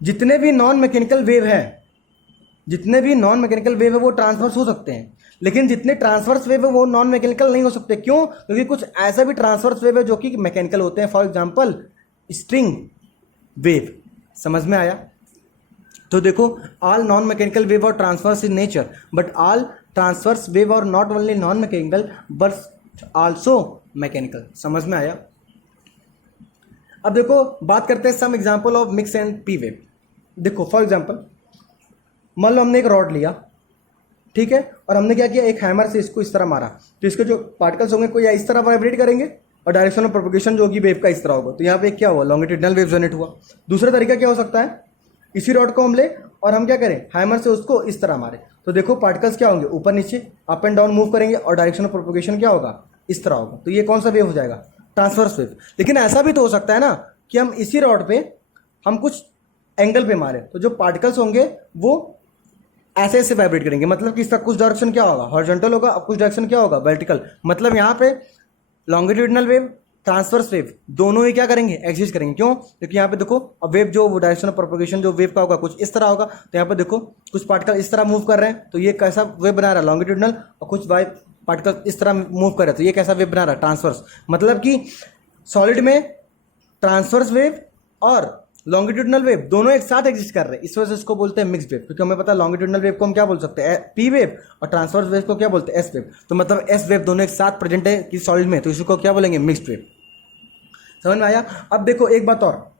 जितने भी नॉन मैकेनिकल वेव है, जितने भी नॉन मैकेनिकल वेव है वो ट्रांसवर्स हो सकते हैं, लेकिन जितने ट्रांसवर्स वेव है वो नॉन मैकेनिकल नहीं हो सकते। क्यों? क्योंकि कुछ ऐसा भी ट्रांसवर्स वेव है जो कि मैकेनिकल होते हैं। For example string wave. समझ में आया? तो देखो all non mechanical wave are transverse in nature, but all transverse wave are not only non mechanical but also mechanical. समझ में आया? अब देखो बात करते हैं some example of mix and P wave. देखो फॉर एग्जांपल मान लो हमने एक रॉड लिया, ठीक है, और हमने क्या किया? एक हैमर से इसको इस तरह मारा, तो इसके जो पार्टिकल्स होंगे कोई या इस तरह वाइब्रेट करेंगे, और डायरेक्शन ऑफ प्रोपगेशन जो होगी वेव का इस तरह होगा। तो यहाँ पे क्या हुआ? लॉन्गिट्यूडनल वेव जनरेट हुआ। दूसरा तरीका क्या हो सकता है? इसी रॉड को हम ले और हम क्या करें? हैमर से उसको इस तरह मारे, तो देखो पार्टिकल्स क्या होंगे? ऊपर नीचे अप एंड डाउन मूव करेंगे, और डायरेक्शन ऑफ प्रोपगेशन क्या होगा? इस तरह होगा। तो ये कौन सा वेव हो जाएगा? Transverse wave. लेकिन ऐसा भी तो हो सकता है ना कि हम इसी रॉड पे हम कुछ एंगल पे मारे, तो जो पार्टिकल्स होंगे वो ऐसे ऐसे वाइब्रेट करेंगे। मतलब कि इसका कुछ डायरेक्शन क्या होगा? हॉरिजॉन्टल होगा, और कुछ डायरेक्शन क्या होगा? वर्टिकल। मतलब यहाँ पे लॉन्गिट्यूडनल वेव ट्रांसवर्स वेव, दोनों ही क्या करेंगे, एग्जिस्ट करेंगे। क्यों? क्योंकि यहाँ पे देखो अब वेव जो डायरेक्शन ऑफ प्रोपगेशन जो वेव का होगा कुछ इस तरह होगा, तो यहाँ पे देखो कुछ पार्टिकल इस तरह मूव कर रहे हैं, तो ये कैसा वेव बना रहा है, लॉन्गिट्यूडनल, और कुछ वाई पार्टिकल इस तरह मूव कर रहे हैं, तो ये कैसा वेव बना रहा है, ट्रांसवर्स। मतलब कि सॉलिड में ट्रांसवर्स वेव और लॉन्गिट्यूडनल वेव दोनों एक साथ एग्जिस्ट कर रहे हैं, इस वजह से इसको बोलते हैं मिक्स्ड वेव। क्योंकि हमें पता है लॉन्गिट्यूडनल वेव को हम क्या बोल सकते हैं, P wave, are transverse wave को क्या बोलते हैं, एस वेव। तो मतलब एस वेव दोनों एक साथ प्रेजेंट है कि सॉलिड में, तो इसको क्या बोलेंगे, मिक्स्ड वेव। समझ में आया? अब देखो एक बात और,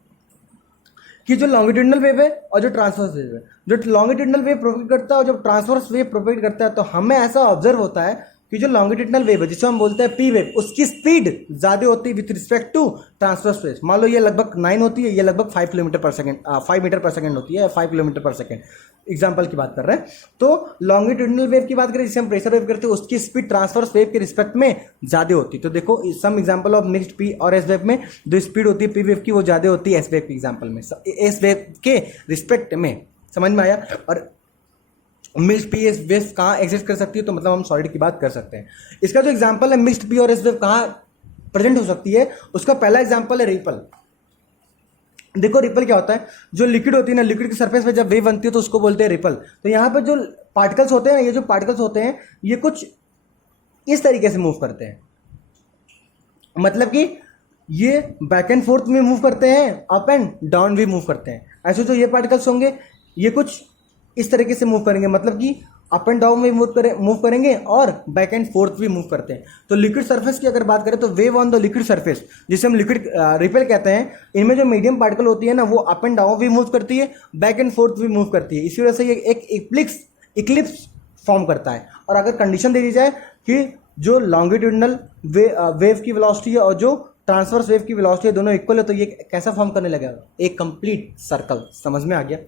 कि जो लॉन्गिट्यूडनल वेव है और जो ट्रांसवर्स वेव है, जो लॉन्गिट्यूडनल वेव प्रोपेगेट करता है और जो ट्रांसवर्स वेव प्रोपेगेट करता है, तो हमें ऐसा ऑब्जर्व होता है कि जो लॉन्गिट्यूडनल वेव है जिसे हम बोलते हैं पी वेव, उसकी स्पीड ज्यादा होती है with respect to transverse wave. मान लो ये लगभग 9 होती है, ये लगभग 5 किलोमीटर पर सेकंड, 5 मीटर पर सेकंड होती है, 5 किलोमीटर पर सेकंड, एग्जाम्पल की बात कर रहे हैं। तो लॉन्गिट्यूडनल वेव की बात करें जिसे हम प्रेशर वेव करते हैं, उसकी स्पीड ट्रांसवर्स वेव के रिस्पेक्ट में ज्यादा होती है। तो देखो some example of mixed P और एस वेव में जो स्पीड होती है पी वेव की वो ज्यादा होती है एस वेव के एग्जाम्पल में, एस वेव के रिस्पेक्ट में। समझ में आया? और मिक्स्ड पी एस वेव कहाँ एग्जिस्ट कर सकती है, तो मतलब हम सॉलिड की बात कर सकते हैं। इसका जो एग्जांपल है मिक्स्ड पी और एस वेव कहाँ प्रेजेंट हो सकती है, उसका पहला एग्जांपल है रिपल। देखो रिपल क्या होता है, जो लिक्विड होती है ना, लिक्विड की सरफेस पे जब वेव बनती है तो उसको बोलते हैं रिपल। तो यहाँ पे जो पार्टिकल्स होते हैं, ये जो पार्टिकल्स होते हैं ये कुछ इस तरीके से मूव करते हैं, मतलब कि ये बैक एंड फोर्थ में मूव करते हैं, अप एंड डाउन भी मूव करते हैं। ऐसे जो ये पार्टिकल्स होंगे ये कुछ इस तरीके से मूव करेंगे, मतलब कि अप एंड डाउन में मूव करेंगे और बैक एंड फोर्थ भी मूव करते हैं। तो लिक्विड सरफेस की अगर बात करें तो wave on the liquid surface जिसे हम लिक्विड रिपल कहते हैं, इनमें जो मीडियम पार्टिकल होती है ना वो अप एंड डाउन भी मूव करती है, बैक एंड फोर्थ भी मूव करती है। इसी वजह से ये एक इक्लिप्स फॉर्म करता है। और अगर कंडीशन दे दी जाए कि जो लॉन्गिट्यूडनल वेव की वेलोसिटी है और जो ट्रांसवर्स वेव की वेलोसिटी है दोनों इक्वल है, तो ये कैसा फॉर्म करने लगेगा, एक कंप्लीट सर्कल। समझ में आ गया?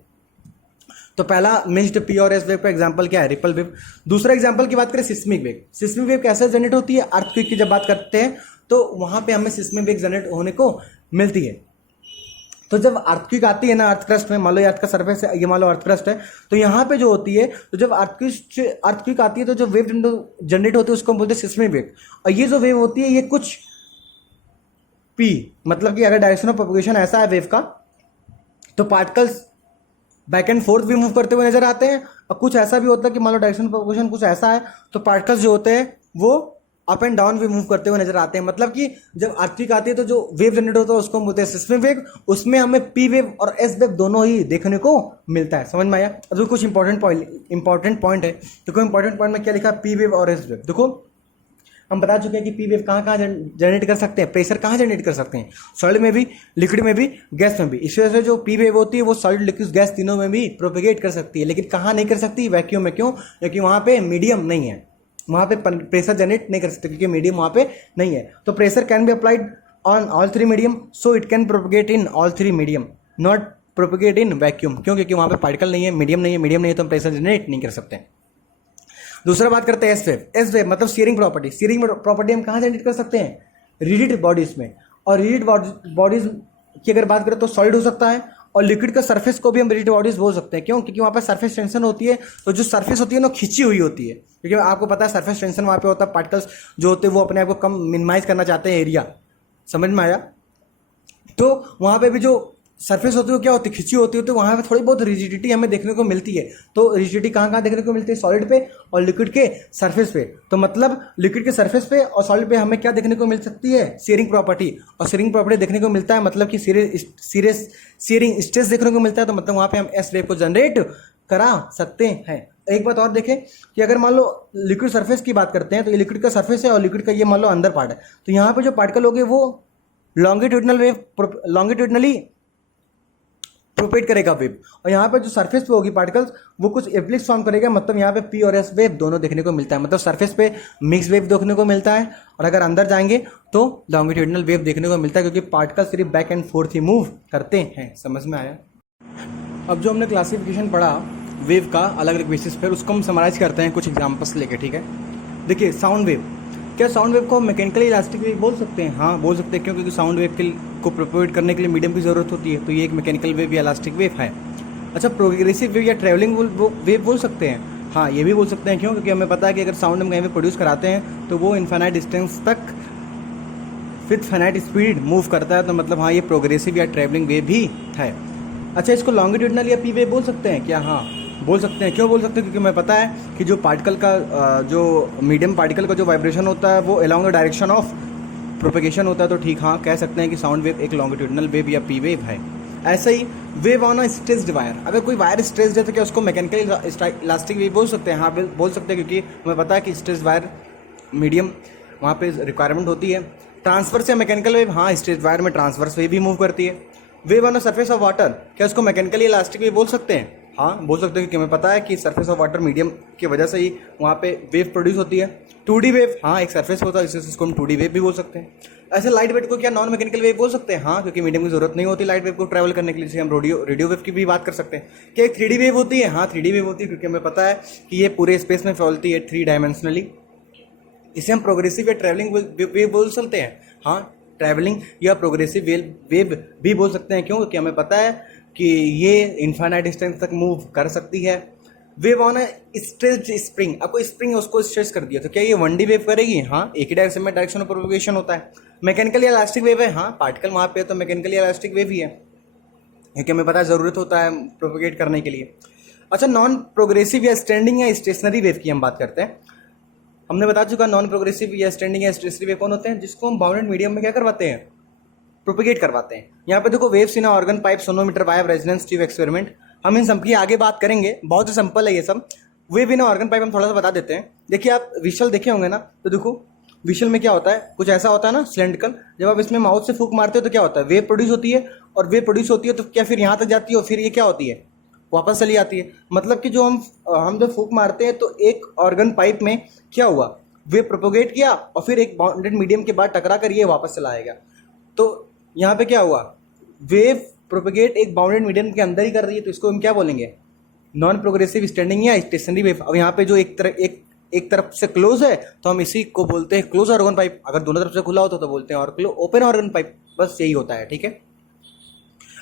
तो पहला मिक्स्ड पी और एस वेव का एग्जांपल क्या है, रिपल वेव। दूसरा एग्जांपल की बात करें सिस्मिक वेव। सिस्मिक वेव कैसे जनरेट होती है, अर्थक्वेक की जब बात करते हैं तो वहां पे हमें सिस्मिक वेव जनरेट होने को मिलती है। तो जब अर्थक्वेक आती है ना अर्थ क्रस्ट में, मान लो ये अर्थ का सरफेस है, ये मान लो अर्थ क्रस्ट है, तो यहाँ पे जो होती है, तो जब अर्थक्वेक आती है तो जो वेव जनरेट होती है उसको हम बोलते हैं सिस्मिक वेव। और ये जो वेव होती है ये कुछ पी, मतलब कि अगर डायरेक्शन ऑफ प्रोपगेशन ऐसा है वेव का, तो पार्टिकल्स बैक एंड फोर्थ भी मूव करते हुए नजर आते हैं। और कुछ ऐसा भी होता है कि मान लो डायरेक्शन ऑफ प्रोपगेशन कुछ ऐसा है तो पार्टिकल्स जो होते हैं वो अप एंड डाउन भी मूव करते हुए नजर आते हैं। मतलब कि जब अर्थक्वेक आती है तो जो वेव जनरेट होता है उसको हम बोलते हैं सिस्मिक वेव, उसमें हमें पी वेव और एस वेव दोनों ही देखने को मिलता है। समझ में आया? अब कुछ इंपॉर्टेंट पॉइंट है। देखो इंपॉर्टेंट पॉइंट में क्या लिखा है, पी वेव और एस वेव। देखो हम बता चुके हैं कि पी वेव कहाँ जनरेट कर सकते हैं, प्रेशर कहाँ जनरेट कर सकते हैं, सॉलिड में भी, लिक्विड में भी, गैस में भी। इस वजह से जो पी वेव होती है वो सॉलिड, लिक्विड, गैस तीनों में भी प्रोपेगेट कर सकती है। लेकिन कहाँ नहीं कर सकती, वैक्यूम में। क्यों? क्योंकि वहाँ पे मीडियम नहीं है, वहाँ पे प्रेशर जनरेट नहीं कर सकते क्योंकि मीडियम वहाँ पे नहीं है। तो pressure can be applied on all 3 medium, so it can propagate in all 3 medium, not propagate in vacuum. क्यों? क्योंकि वहाँ पे पार्टिकल नहीं है, मीडियम नहीं है तो हम प्रेशर जनरेट नहीं कर सकते। दूसरा बात करते हैं एस वेव। एस वेव मतलब स्टीयरिंग प्रॉपर्टी। स्टीयरिंग प्रॉपर्टी हम कहाँ जनरेट कर सकते हैं, रिजिड बॉडीज में। और रिजिड बॉडीज की अगर बात करें तो सॉलिड हो सकता है, और लिक्विड का सरफेस को भी हम रिजिड बॉडीज बोल सकते हैं। क्यों? क्योंकि वहाँ पर सरफेस टेंशन होती है, तो जो सरफेस होती है ना खिंची हुई होती है। क्योंकि आपको पता है सरफेस टेंशन वहाँ पे होता है, पार्टिकल्स जो होते हैं वो अपने आप को कम मिनिमाइज करना चाहते हैं एरिया। समझ में आया? तो वहाँ पे भी जो सरफेस होती है क्या होती है, खिंची होती है, तो वहाँ पे थोड़ी बहुत रिजिडिटी हमें देखने को मिलती है। तो रिजिडिटी कहाँ देखने को मिलती है, सॉलिड पे और लिक्विड के सरफेस पे। तो मतलब लिक्विड के सरफेस पे और सॉलिड पे हमें क्या देखने को मिल सकती है, सीयरिंग प्रॉपर्टी। और सीयरिंग प्रॉपर्टी देखने को मिलता है, मतलब कि सीयरिंग स्ट्रेस देखने को मिलता है। तो मतलब वहाँ पे हम एस वेव को जनरेट करा सकते हैं। एक बात और देखें कि अगर मान लो लिक्विड सरफेस की बात करते हैं, तो ये लिक्विड का सरफेस है और लिक्विड का ये मान लो अंदर पार्ट है, तो यहाँ पे जो पार्टिकल होंगे वो लॉन्गिट्यूडनली प्रोपेट करेगा वेव। और यहाँ पे जो सरफेस पे होगी पार्टिकल्स वो कुछ एप्लिक्स फॉर्म करेगा। मतलब यहाँ पे पी और एस वेव दोनों देखने को मिलता है। मतलब सरफेस पे मिक्स वेव देखने को मिलता है, और अगर अंदर जाएंगे तो लॉन्गिट्यूडनल वेव देखने को मिलता है, क्योंकि पार्टिकल सिर्फ back and fourth he move करते हैं। समझ में आया? अब जो हमने क्लासिफिकेशन पढ़ा वेव का अलग अलग बेसिस पर, उसको हम समराइज करते हैं कुछ एग्जाम्पल्स लेके। ठीक है, देखिए साउंड वेव। क्या साउंड वेव को मैकेनिकली इलास्टिक वेव बोल सकते हैं? हाँ बोल सकते हैं। क्यों? क्योंकि साउंड वेव को प्रोपोगेट करने के लिए मीडियम की जरूरत होती है, तो ये एक मैकेनिकल वेव या इलास्टिक वेव है। अच्छा, प्रोग्रेसिव वेव या ट्रैवलिंग वेव बोल सकते हैं? हाँ ये भी बोल सकते हैं। क्यों? क्योंकि हमें पता है कि अगर साउंड हम कहीं पे प्रोड्यूस कराते हैं तो वो इनफाइनाइट डिस्टेंस तक विथ फाइनाइट स्पीड मूव करता है, तो मतलब हाँ ये प्रोग्रेसिव या ट्रैवलिंग वेव भी है। अच्छा, इसको लॉन्गिट्यूडनल या पी वेव बोल सकते हैं क्या? हाँ बोल सकते हैं। क्यों बोल सकते हैं? क्योंकि मैं पता है कि जो पार्टिकल का जो मीडियम पार्टिकल का जो वाइब्रेशन होता है वो along the direction of propagation होता है, तो ठीक हाँ कह सकते हैं कि साउंड वेव एक लॉन्गिट्यूडनल वेव या पी वेव है। ऐसे ही wave on a stressed wire, अगर कोई वायर स्ट्रेस्ड है तो क्या उसको मैकेनिकली इलास्टिक वेव बोल सकते हैं? हाँ बोल सकते हैं, क्योंकि हमें पता है कि स्ट्रेस्ड वायर मीडियम वहाँ पे रिक्वायरमेंट होती है। ट्रांसवर्स या मैकेनिकल वेव, हाँ स्ट्रेस्ड वायर में ट्रांसवर्स वेव भी मूव करती है। Wave on the surface of water, क्या उसको मैकेनिकली इलास्टिक वेव बोल सकते हैं? हाँ बोल सकते हैं, क्योंकि हमें पता है कि सरफेस ऑफ वाटर मीडियम की वजह से ही वहाँ पे वेव प्रोड्यूस होती है। 2D वेव, हाँ एक सरफेस होता है इसको हम 2D वेव भी बोल सकते हैं। ऐसे लाइट वेव को क्या नॉन मैकेनिकल वेव बोल सकते हैं? हाँ, क्योंकि मीडियम की जरूरत नहीं होती लाइट वेव को ट्रैवल करने के लिए, जैसे हम रेडियो वेव की भी बात कर सकते हैं। क्या एक 3D वेव होती है? हाँ 3D वेव होती है, क्योंकि हमें पता है कि ये पूरे स्पेस में फैलती है 3 डायमेंशनली। इसे हम प्रोग्रेसिव या ट्रैवलिंग वेव बोल सकते हैं। हाँ ट्रैवलिंग या प्रोग्रेसिव वेव भी बोल सकते हैं। क्यों? क्योंकि हमें पता है कि ये इनफाइनाइट डिस्टेंस तक मूव कर सकती है। Wave on a stretched spring, आपको स्प्रिंग है उसको स्ट्रेच कर दिया, तो क्या ये 1D वेव करेगी? हाँ, एक ही डायरेक्शन में डायरेक्शन ऑफ प्रोपगेशन होता है। मैकेनिकल या इलास्टिक वेव है, हाँ पार्टिकल वहाँ पे है तो मैकेनिकल या इलास्टिक वेव ही है, क्योंकि हमें पता है ज़रूरत होता है प्रोपगेट करने के लिए। अच्छा, नॉन प्रोग्रेसिव या स्टैंडिंग या स्टेशनरी वेव की हम बात करते हैं। हमने बता चुका नॉन प्रोग्रेसिव या स्टैंडिंग या स्टेशनरी वेव कौन होते हैं? जिसको हम बाउंडेड मीडियम में क्या करवाते हैं? प्रोपगेट करवाते हैं। यहाँ पे देखो, waves in organ pipe, sonometer, wave, resonance tube experiment, हम इन सब की आगे बात करेंगे। बहुत ही सिंपल है ये सब। वेव इन ऑर्गन पाइप हम थोड़ा सा बता देते हैं। देखिए, आप विजुअल देखे होंगे ना, तो देखो विजुअल में क्या होता है, कुछ ऐसा होता है ना सिलेंड्रिकल। जब आप इसमें माउथ से फूंक मारते हो तो क्या होता है? वेव प्रोड्यूस होती है, और वेव प्रोड्यूस होती है तो क्या फिर यहाँ तक जाती है और फिर ये क्या होती है? वापस चली आती है। मतलब कि जो हम जब फूंक मारते हैं तो एक ऑर्गन पाइप में क्या हुआ, वेव प्रोपोगेट किया और फिर एक बाउंडेड मीडियम के बाद टकरा कर ये वापस चला आएगा। तो यहाँ पे क्या हुआ, वेव प्रोपोगेट एक बाउंडेड मीडियम के अंदर ही कर रही है, तो इसको हम क्या बोलेंगे? नॉन प्रोग्रेसिव स्टैंडिंग या स्टेशनरी वेव। अब यहाँ पे जो एक तरफ से क्लोज है तो हम इसी को बोलते हैं क्लोज ऑर्गन पाइप, अगर दोनों तरफ से खुला होता तो बोलते हैं और ओपन ऑर्गन पाइप। बस यही होता है, ठीक है।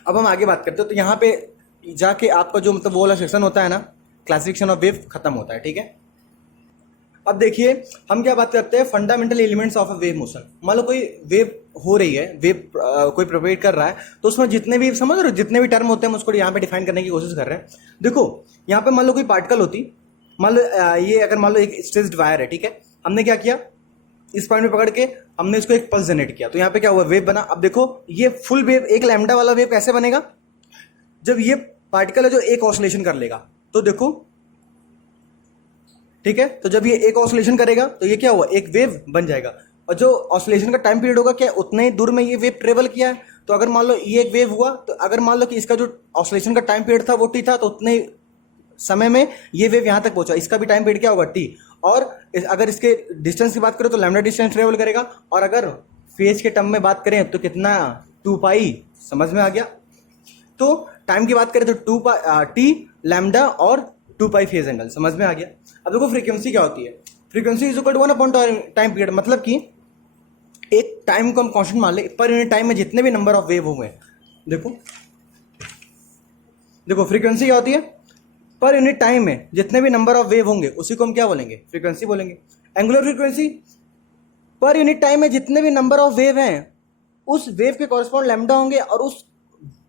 अब हम आगे बात करते हैं, तो यहाँ पे जाके आपका जो मतलब वो वाला सेक्शन होता है ना, क्लासिफिकेशन ऑफ वेव, खत्म होता है, ठीक है। अब देखिए हम क्या बात करते हैं, fundamental elements of a wave motion. मान लो कोई वेव हो रही है, वेव कोई प्रोपेगेट कर रहा है, तो उसमें जितने भी समझ रहे हो, जितने भी टर्म होते हैं हम उसको यहाँ पे डिफाइन करने की कोशिश कर रहे हैं। देखो यहाँ पे मान लो कोई पार्टिकल होती, मान लो ये अगर मान लो एक स्ट्रेच्ड वायर है, ठीक है। हमने क्या किया, इस पॉइंट में पकड़ के हमने इसको एक पल्स जनरेट किया, तो यहाँ पे क्या हुआ, वेव बना। अब देखो ये फुल वेव, एक लैम्डा वाला वेव कैसे बनेगा? जब ये पार्टिकल है जो एक ऑसिलेशन कर लेगा, तो देखो ठीक है, तो जब ये एक ऑसिलेशन करेगा तो ये क्या हुआ, एक वेव बन जाएगा। और जो ऑसिलेशन का टाइम पीरियड होगा क्या, उतने ही दूर में ये वेव ट्रेवल किया है। तो अगर मान लो ये एक वेव हुआ, तो अगर मान लो कि इसका जो ऑसिलेशन का टाइम पीरियड था वो टी था, तो उतने समय में ये वेव यहाँ तक पहुंचा, इसका भी टाइम पीरियड क्या होगा, टी। और अगर इसके डिस्टेंस की बात करें तो लैम्डा डिस्टेंस ट्रेवल करेगा, और अगर फेज के टर्म में बात करें तो कितना, 2 पाई। समझ में आ गया? तो टाइम की बात करें तो 2 टी लैम्डा और 2 पाई फेज एंगल। समझ में आ गया? अब देखो फ्रीक्वेंसी क्या होती है, frequency is equal to 1 upon time period. मतलब कि एक टाइम को हम कांस्टेंट मान ले, पर यूनिट टाइम में जितने भी नंबर ऑफ वेव होंगे, देखो फ्रीक्वेंसी क्या होती है, पर यूनिट टाइम में जितने भी नंबर ऑफ वेव होंगे उसी को हम क्या बोलेंगे, फ्रीक्वेंसी बोलेंगे। एंगुलर फ्रीक्वेंसी, पर यूनिट टाइम में जितने भी नंबर ऑफ वेव हैं उस वेव के कॉरेस्पॉन्ड लैम्डा होंगे, और उस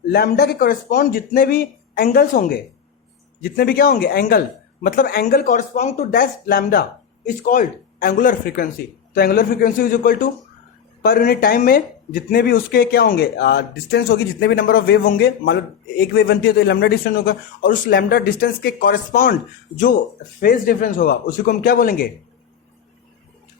लैम्डा के कॉरेस्पॉन्ड जितने भी एंगल्स होंगे, जितने भी क्या होंगे, एंगल, मतलब angle correspond to dash lambda is called angular frequency. तो angular frequency is equal to per unit time में जितने भी उसके क्या होंगे, डिस्टेंस होगी, जितने भी नंबर ऑफ वेव होंगे। मान लो एक वेव बनती है तो लैम्डा डिस्टेंस होगा, और उस लैम्डा डिस्टेंस के कॉरेस्पॉन्ड जो फेज डिफरेंस होगा उसी को हम क्या बोलेंगे,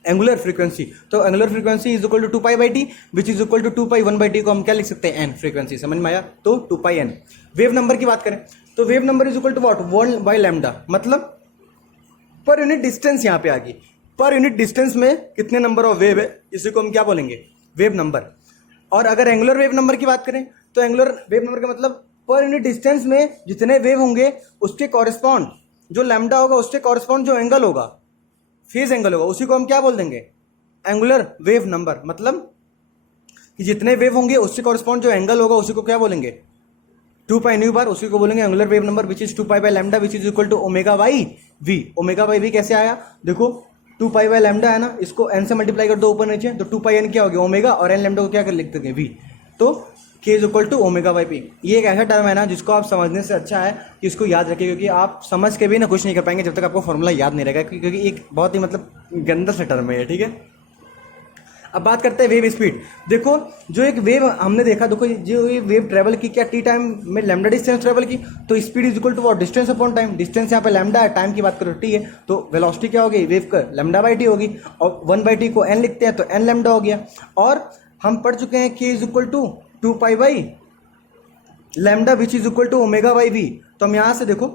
एंगुलर फ्रीक्वेंसी। तो angular frequency is equal to 2 pi by T, which is equal to 2 pi 1 by T को हम क्या लिख सकते हैं, एन फ्रीक्वेंसी। समझ में आया? तो 2 पाई एन। वेव नंबर की बात करें तो wave number is equal to what, 1 by lambda, मतलब पर यूनिट डिस्टेंस यहाँ पे आ गई, पर यूनिट डिस्टेंस में कितने नंबर ऑफ वेव है इसी को हम क्या बोलेंगे, वेव नंबर। और अगर एंगुलर वेव नंबर की बात करें तो एंगुलर वेव नंबर का मतलब पर यूनिट डिस्टेंस में जितने वेव होंगे उसके कॉरेस्पॉन्ड जो लैम्डा होगा, उसके कॉरेस्पॉन्ड जो एंगल होगा, फेज एंगल होगा, उसी को हम क्या बोल देंगे, एंगुलर वेव नंबर। मतलब कि जितने वेव होंगे उससे कॉरेस्पॉन्ड जो एंगल होगा उसी को क्या बोलेंगे, 2 पाई न्यू बार, उसी को बोलेंगे angular wave number, which is 2 pi by lambda, which is equal to omega by V. Omega by V कैसे आया, देखो 2 पाई बाय लैम्डा है ना, इसको n से मल्टीप्लाई कर दो ऊपर नीचे, तो 2 पाई n क्या हो गया ओमेगा, और n लैम्डा को क्या कर लिखते हैं v, तो k is equal to omega by P. ये एक ऐसा टर्म है ना जिसको आप समझने से अच्छा है कि इसको याद रखिए, क्योंकि आप समझ के भी ना कुछ नहीं कर पाएंगे जब तक आपको फॉर्मूला याद नहीं रहेगा, क्योंकि एक बहुत ही मतलब गंदा सा टर्म है, ठीक है। अब बात करते हैं वेव स्पीड। देखो जो एक वेव हमने देखा, देखो जो ये वेव ट्रेवल की क्या टी टाइम में लैम्डा डिस्टेंस ट्रेवल की, तो speed is equal to what, distance upon time. Distance यहाँ पे लैम्डा है, टाइम की बात करो टी है, तो वेलोसिटी क्या होगी वेव का, लैम्डा बाई टी होगी, और 1/t को n लिखते हैं तो n लैम्डा हो गया। और हम पढ़ चुके हैं k is equal to 2 pi by lambda which is equal to omega by V. तो हम यहाँ से देखो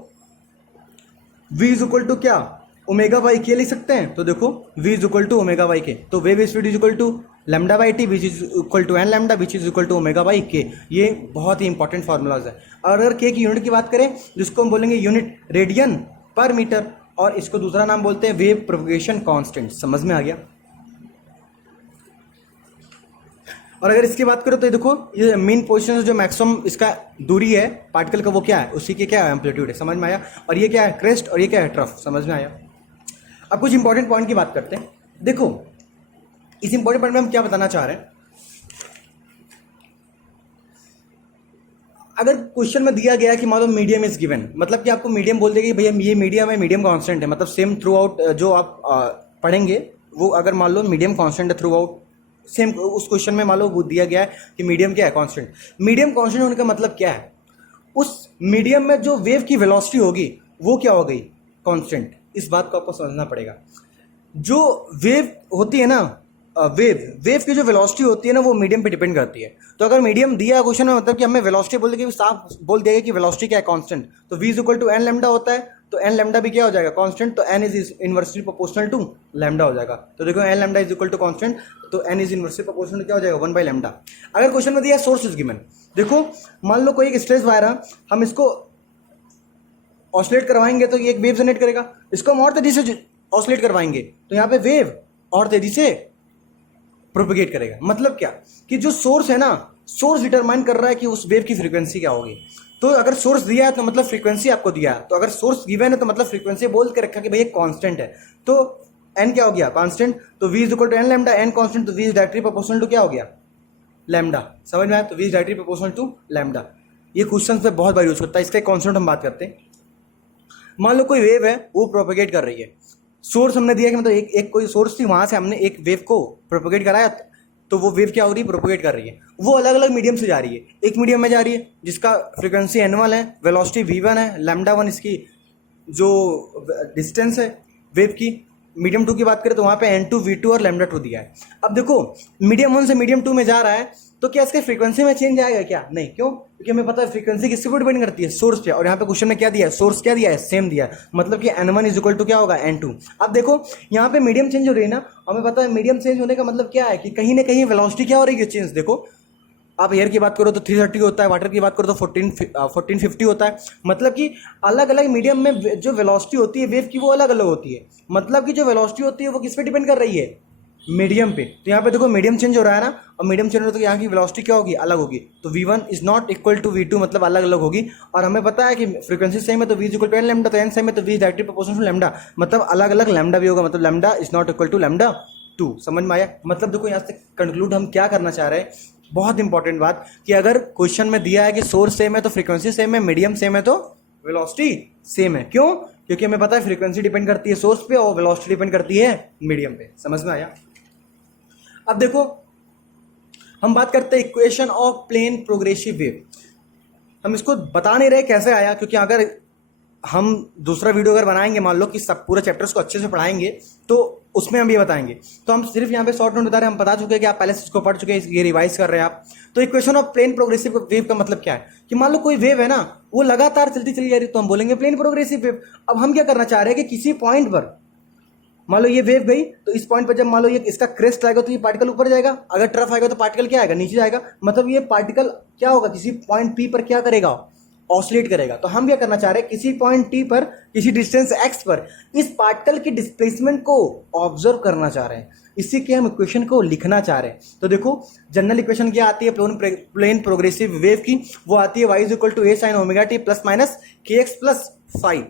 v इज इक्वल टू क्या, ओमेगा बाई के लिख सकते हैं, तो देखो v is equal to omega by K, तो wave speed is equal to lambda by T which is equal to N lambda which is equal to omega by K. ये बहुत ही important formulas है। और अगर के की यूनिट की बात करें, जिसको हम बोलेंगे यूनिट रेडियन पर मीटर, और इसको दूसरा नाम बोलते हैं वेव प्रोपगेशन कांस्टेंट। समझ में आ गया। और अगर इसकी बात करो तो देखो ये मीन पोजीशन से जो मैक्सिमम इसका दूरी है पार्टिकल का, वो क्या है, उसी के क्या है एम्पलीट्यूड है। समझ में आया। और ये क्या है क्रेस्ट, और ये क्या है ट्रफ। समझ में आया। अब कुछ इंपॉर्टेंट पॉइंट की बात करते हैं। देखो इस इंपॉर्टेंट पॉइंट में हम क्या बताना चाह रहे हैं। अगर क्वेश्चन में दिया गया कि मान लो मीडियम इज गिवन, मतलब कि आपको मीडियम बोल देगा कि भैया ये मीडियम है, मीडियम कांस्टेंट है, मतलब सेम थ्रू आउट जो आप पढ़ेंगे वो, अगर मान लो मीडियम कांस्टेंट है थ्रू आउट, सेम उस क्वेश्चन में मान लो वो दिया गया है कि मीडियम क्या है कांस्टेंट। मीडियम कांस्टेंट होने का मतलब क्या है, उस मीडियम में जो वेव की वेलोसिटी होगी वो क्या हो गई कांस्टेंट। इस बात को आपको समझना पड़ेगा। जो वेव होती है ना, वेव की जो वेलोसिटी होती है ना, वो मीडियम पे डिपेंड करती है। तो अगर मीडियम दिया क्वेश्चन में, मतलब कि हमें वेलोसिटी बोल देगी, साफ बोल देगा कि वेलोसिटी क्या है कांस्टेंट, तो v is equal to N lambda होता है, तो एन लैम्डा भी क्या हो जाएगा कांस्टेंट, तो n इज इनवर्सली प्रोपोर्शनल टू लैम्डा हो जाएगा। तो देखो N lambda is equal to constant, तो n इज इनवर्सली प्रोपोर्शनल क्या हो जाएगा 1 बाई लैम्डा। अगर क्वेश्चन में दिया सोर्स इज गिवन, देखो मान लो कोई एक स्ट्रेस वायर है, हम इसको ऑसिलेट करवाएंगे तो ये एक वेव जनरेट करेगा, इसको हम और तेजी से ऑसिलेट करवाएंगे तो यहाँ पे वेव और तेजी से प्रोपेगेट करेगा। मतलब क्या कि जो सोर्स है ना, सोर्स डिटरमाइन कर रहा है कि उस वेव की फ्रीक्वेंसी क्या होगी। तो अगर सोर्स दिया है तो मतलब फ्रीक्वेंसी आपको दिया है, तो अगर सोर्स गिवन है तो मतलब फ्रीक्वेंसी बोल के रखा कि भाई कांस्टेंट है, तो n क्या हो गया कांस्टेंट, तो v is equal to N lambda, n constant, तो v is directly proportional to क्या हो गया लैम्डा। समझ में आया। तो v is directly proportional to lambda. ये क्वेश्चन पे बहुत बार यूज करता है, इसका कॉन्सेप्ट हम बात करते हैं। मान लो कोई वेव है वो प्रोपेगेट कर रही है, सोर्स हमने दिया कि मतलब एक कोई सोर्स थी, वहां से हमने एक वेव को प्रोपेगेट कराया, तो वो वेव क्या हो रही है प्रोपेगेट कर रही है। वो अलग अलग मीडियम से जा रही है, एक मीडियम में जा रही है जिसका फ्रीक्वेंसी n1 है, वेलोसिटी v1 है, लैम्डा 1 इसकी जो डिस्टेंस है वेव की। मीडियम 2 की बात करें तो वहां पे n2 v2 और लैम्डा 2 दिया है। अब देखो मीडियम 1 से मीडियम 2 में जा रहा है, तो क्या इसके फ्रीक्वेंसी में चेंज आएगा क्या, नहीं। क्यों, क्योंकि हमें पता है फ्रीक्वेंसी किसके ऊपर डिपेंड करती है, सोर्स पे। और यहाँ पे क्वेश्चन में क्या दिया है, सोर्स क्या दिया है, सेम दिया है, मतलब कि n1 इज इक्वल टू क्या होगा n2। अब देखो यहाँ पे मीडियम चेंज हो रही है ना, हमें पता है मीडियम चेंज होने का मतलब क्या है कि कहीं ना कहीं वेलोसिटी क्या हो रही है चेंज। देखो आप एयर की बात करो तो 330 होता है, वाटर की बात करो तो 1450 होता है। मतलब कि अलग अलग मीडियम में जो वेलोसिटी होती है वेव की वो अलग अलग होती है। मतलब कि जो वेलोसिटी होती है वो किस पे डिपेंड कर रही है, मीडियम पे। तो यहाँ पे देखो मीडियम चेंज हो रहा है ना, और मीडियम चेंज हो रहा है तो यहाँ की वेलोसिटी क्या होगी, अलग होगी। तो v1 is not equal to v2, मतलब अलग अलग होगी। और हमें पता है कि फ्रीक्वेंसी सेम है तो v is equal to N lambda, तो एन सेम है तो v is directly proportional to lambda, मतलब अलग अलग लैम्डा भी होगा, मतलब lambda is not equal to lambda 2। समझ में आया। मतलब देखो यहाँ से कंक्लूड हम क्या करना चाह रहे हैं, बहुत इंपॉर्टेंट बात, कि अगर क्वेश्चन में दिया है कि सोर्स सेम है तो फ्रीक्वेंसी सेम है, मीडियम सेम है तो वेलोसिटी सेम है। क्यों, क्योंकि हमें पता है फ्रीक्वेंसी डिपेंड करती है सोर्स पे और वेलोसिटी डिपेंड करती है मीडियम पे। समझ में आया। अब देखो हम बात करते हैं equation of plane progressive wave. हम इसको बता नहीं रहे कैसे आया, क्योंकि अगर हम दूसरा वीडियो अगर बनाएंगे, मान लो कि सब पूरे चैप्टर्स को अच्छे से पढ़ाएंगे, तो उसमें हम ये बताएंगे। तो हम सिर्फ यहाँ पे शॉर्ट नोट बता रहे हैं, हम बता चुके हैं कि आप पहले से इसको पढ़ चुके हैं, ये रिवाइज कर रहे हैं आप। तो equation of plane progressive wave का मतलब क्या है कि मान लो कोई वेव है ना, वो लगातार चलती चली जा रही है, तो हम बोलेंगे प्लेन प्रोग्रेसिव वेव। अब हम क्या करना चाह रहे हैं कि किसी पॉइंट पर मान लो ये वेव गई, तो इस पॉइंट पर जब मान लो ये इसका क्रेस्ट आएगा तो ये पार्टिकल ऊपर जाएगा, अगर ट्रफ आएगा तो पार्टिकल क्या आएगा, नीचे जाएगा। मतलब ये पार्टिकल क्या होगा, किसी पॉइंट पी पर क्या करेगा, ऑसिलेट करेगा। तो हम क्या करना चाह रहे हैं, किसी पॉइंट टी पर, किसी डिस्टेंस एक्स पर इस पार्टिकल की डिस्प्लेसमेंट को ऑब्जर्व करना चाह रहे हैं, इसी के हम इक्वेशन को लिखना चाह रहे हैं। तो देखो जनरल इक्वेशन क्या आती है प्लेन प्रोग्रेसिव वेव की, वो आती है y is equal to a sin omega t plus minus kx plus five.